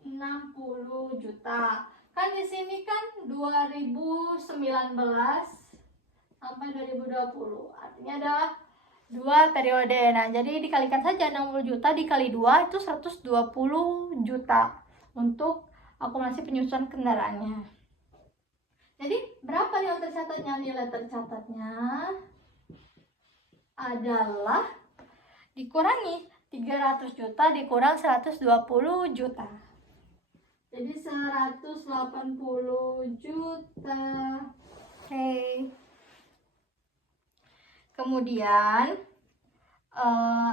60 juta. Kan di sini kan 2019 sampai 2020. Artinya adalah 2 periode. Nah, jadi dikalikan saja 60 juta dikali 2 itu 120 juta untuk akumulasi penyusutan kendaraannya. Jadi, berapa nilai tercatatnya? Nilai tercatatnya adalah dikurangi 300 juta dikurang 120 juta. Jadi 180 juta. Oke. Kemudian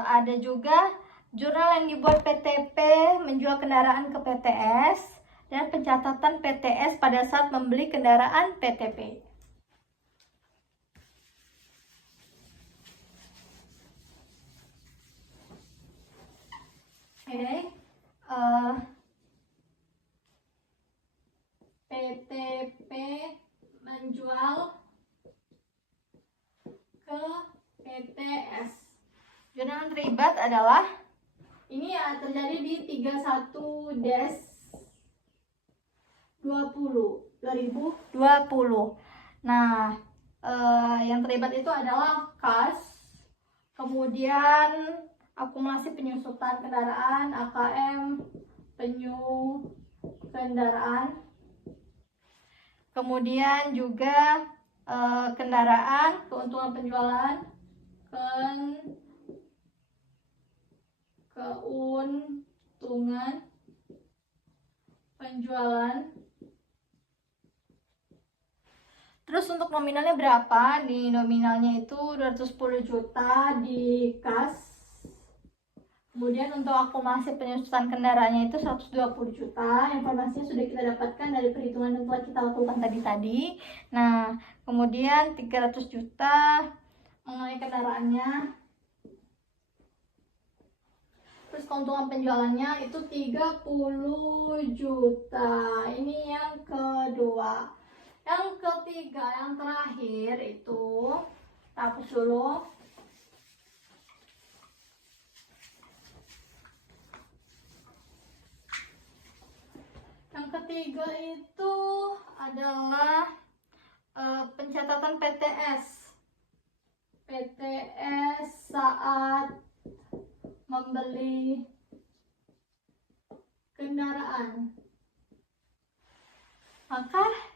ada juga jurnal yang dibuat PTP menjual kendaraan ke PTS dan pencatatan PTS pada saat membeli kendaraan PTP. Oke. PTP menjual ke PTS. Jurnal yang terlibat adalah ini ya, terjadi di 31 Des 2020. Nah, yang terlibat itu adalah kas, kemudian akumulasi penyusutan kendaraan, AKM, penyu kendaraan, kemudian juga kendaraan, keuntungan penjualan, keuntungan penjualan, Terus untuk nominalnya berapa? Di nominalnya itu 210 juta di kas. Kemudian untuk akumulasi penyusutan kendaraannya itu 120 juta. Informasinya sudah kita dapatkan dari perhitungan yang telah kita lakukan tadi. Nah, kemudian 300 juta mengenai kendaraannya. Terus keuntungan penjualannya itu 30 juta. Ini yang kedua. Yang ketiga, yang terakhir itu kita hapus dulu. Yang ketiga itu adalah pencatatan PTS. PTS saat membeli kendaraan. Maka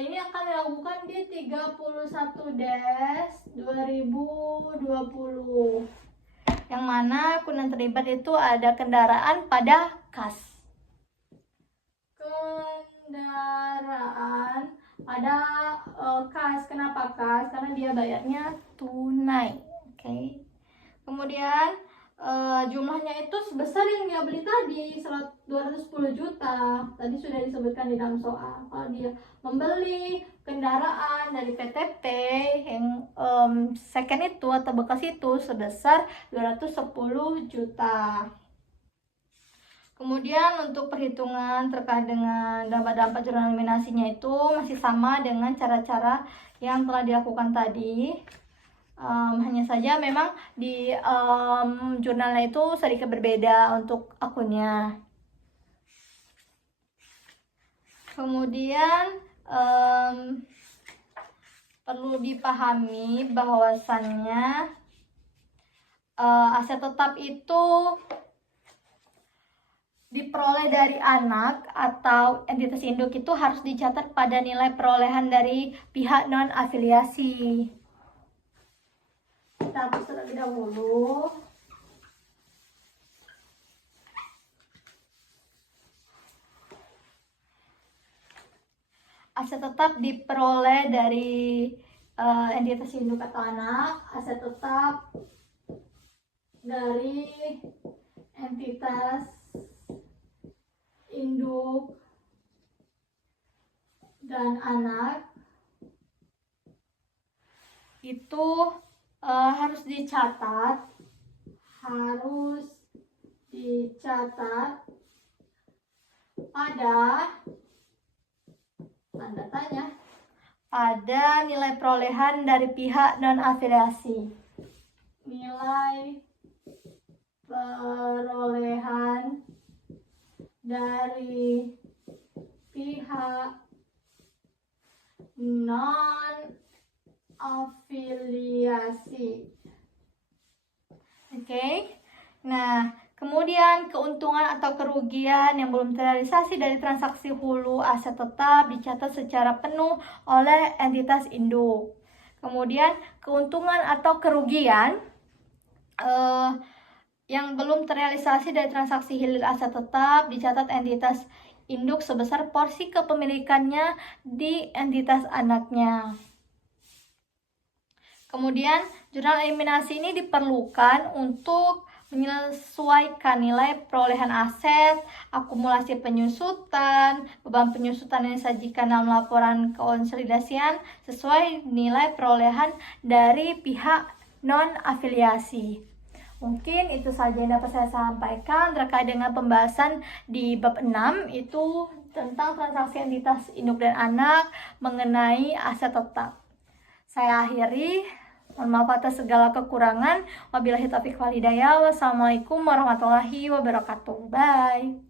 ini akan dilakukan di 31/2020, yang mana akun yang terlibat itu ada kendaraan pada kas. Kendaraan pada kas. Kenapa kas? Karena dia bayarnya tunai. Oke. Kemudian jumlahnya itu sebesar yang dia beli tadi, 210 juta. Tadi sudah disebutkan di dalam soal. Kalau dia membeli kendaraan dari PTP yang second itu atau bekas itu sebesar 210 juta. Kemudian untuk perhitungan terkait dengan dampak-dampak jurnal eliminasinya itu masih sama dengan cara-cara yang telah dilakukan tadi. Hanya saja memang di jurnalnya itu sedikit berbeda untuk akunnya. Kemudian perlu dipahami bahwasannya aset tetap itu diperoleh dari anak atau entitas induk itu harus dicatat pada nilai perolehan dari pihak non-afiliasi. Kita hapus terlebih dahulu. Aset tetap diperoleh dari entitas induk atau anak. Aset tetap dari entitas induk dan anak itu harus dicatat pada tanda tanya pada nilai perolehan dari pihak non-afiliasi. Nilai perolehan dari pihak non-afiliasi. Oke. Nah, kemudian keuntungan atau kerugian yang belum terrealisasi dari transaksi hulu aset tetap dicatat secara penuh oleh entitas induk. Kemudian keuntungan atau kerugian yang belum terrealisasi dari transaksi hilir aset tetap dicatat entitas induk sebesar porsi kepemilikannya di entitas anaknya. Kemudian jurnal eliminasi ini diperlukan untuk menyesuaikan nilai perolehan aset, akumulasi penyusutan, beban penyusutan yang disajikan dalam laporan konsolidasian sesuai nilai perolehan dari pihak non-afiliasi. Mungkin itu saja yang dapat saya sampaikan terkait dengan pembahasan di bab 6 itu tentang transaksi entitas induk dan anak mengenai aset tetap. Saya akhiri. Mohon maaf atas segala kekurangan. Wabillahi taufiq wal hidayah. Wassalamualaikum warahmatullahi wabarakatuh. Bye.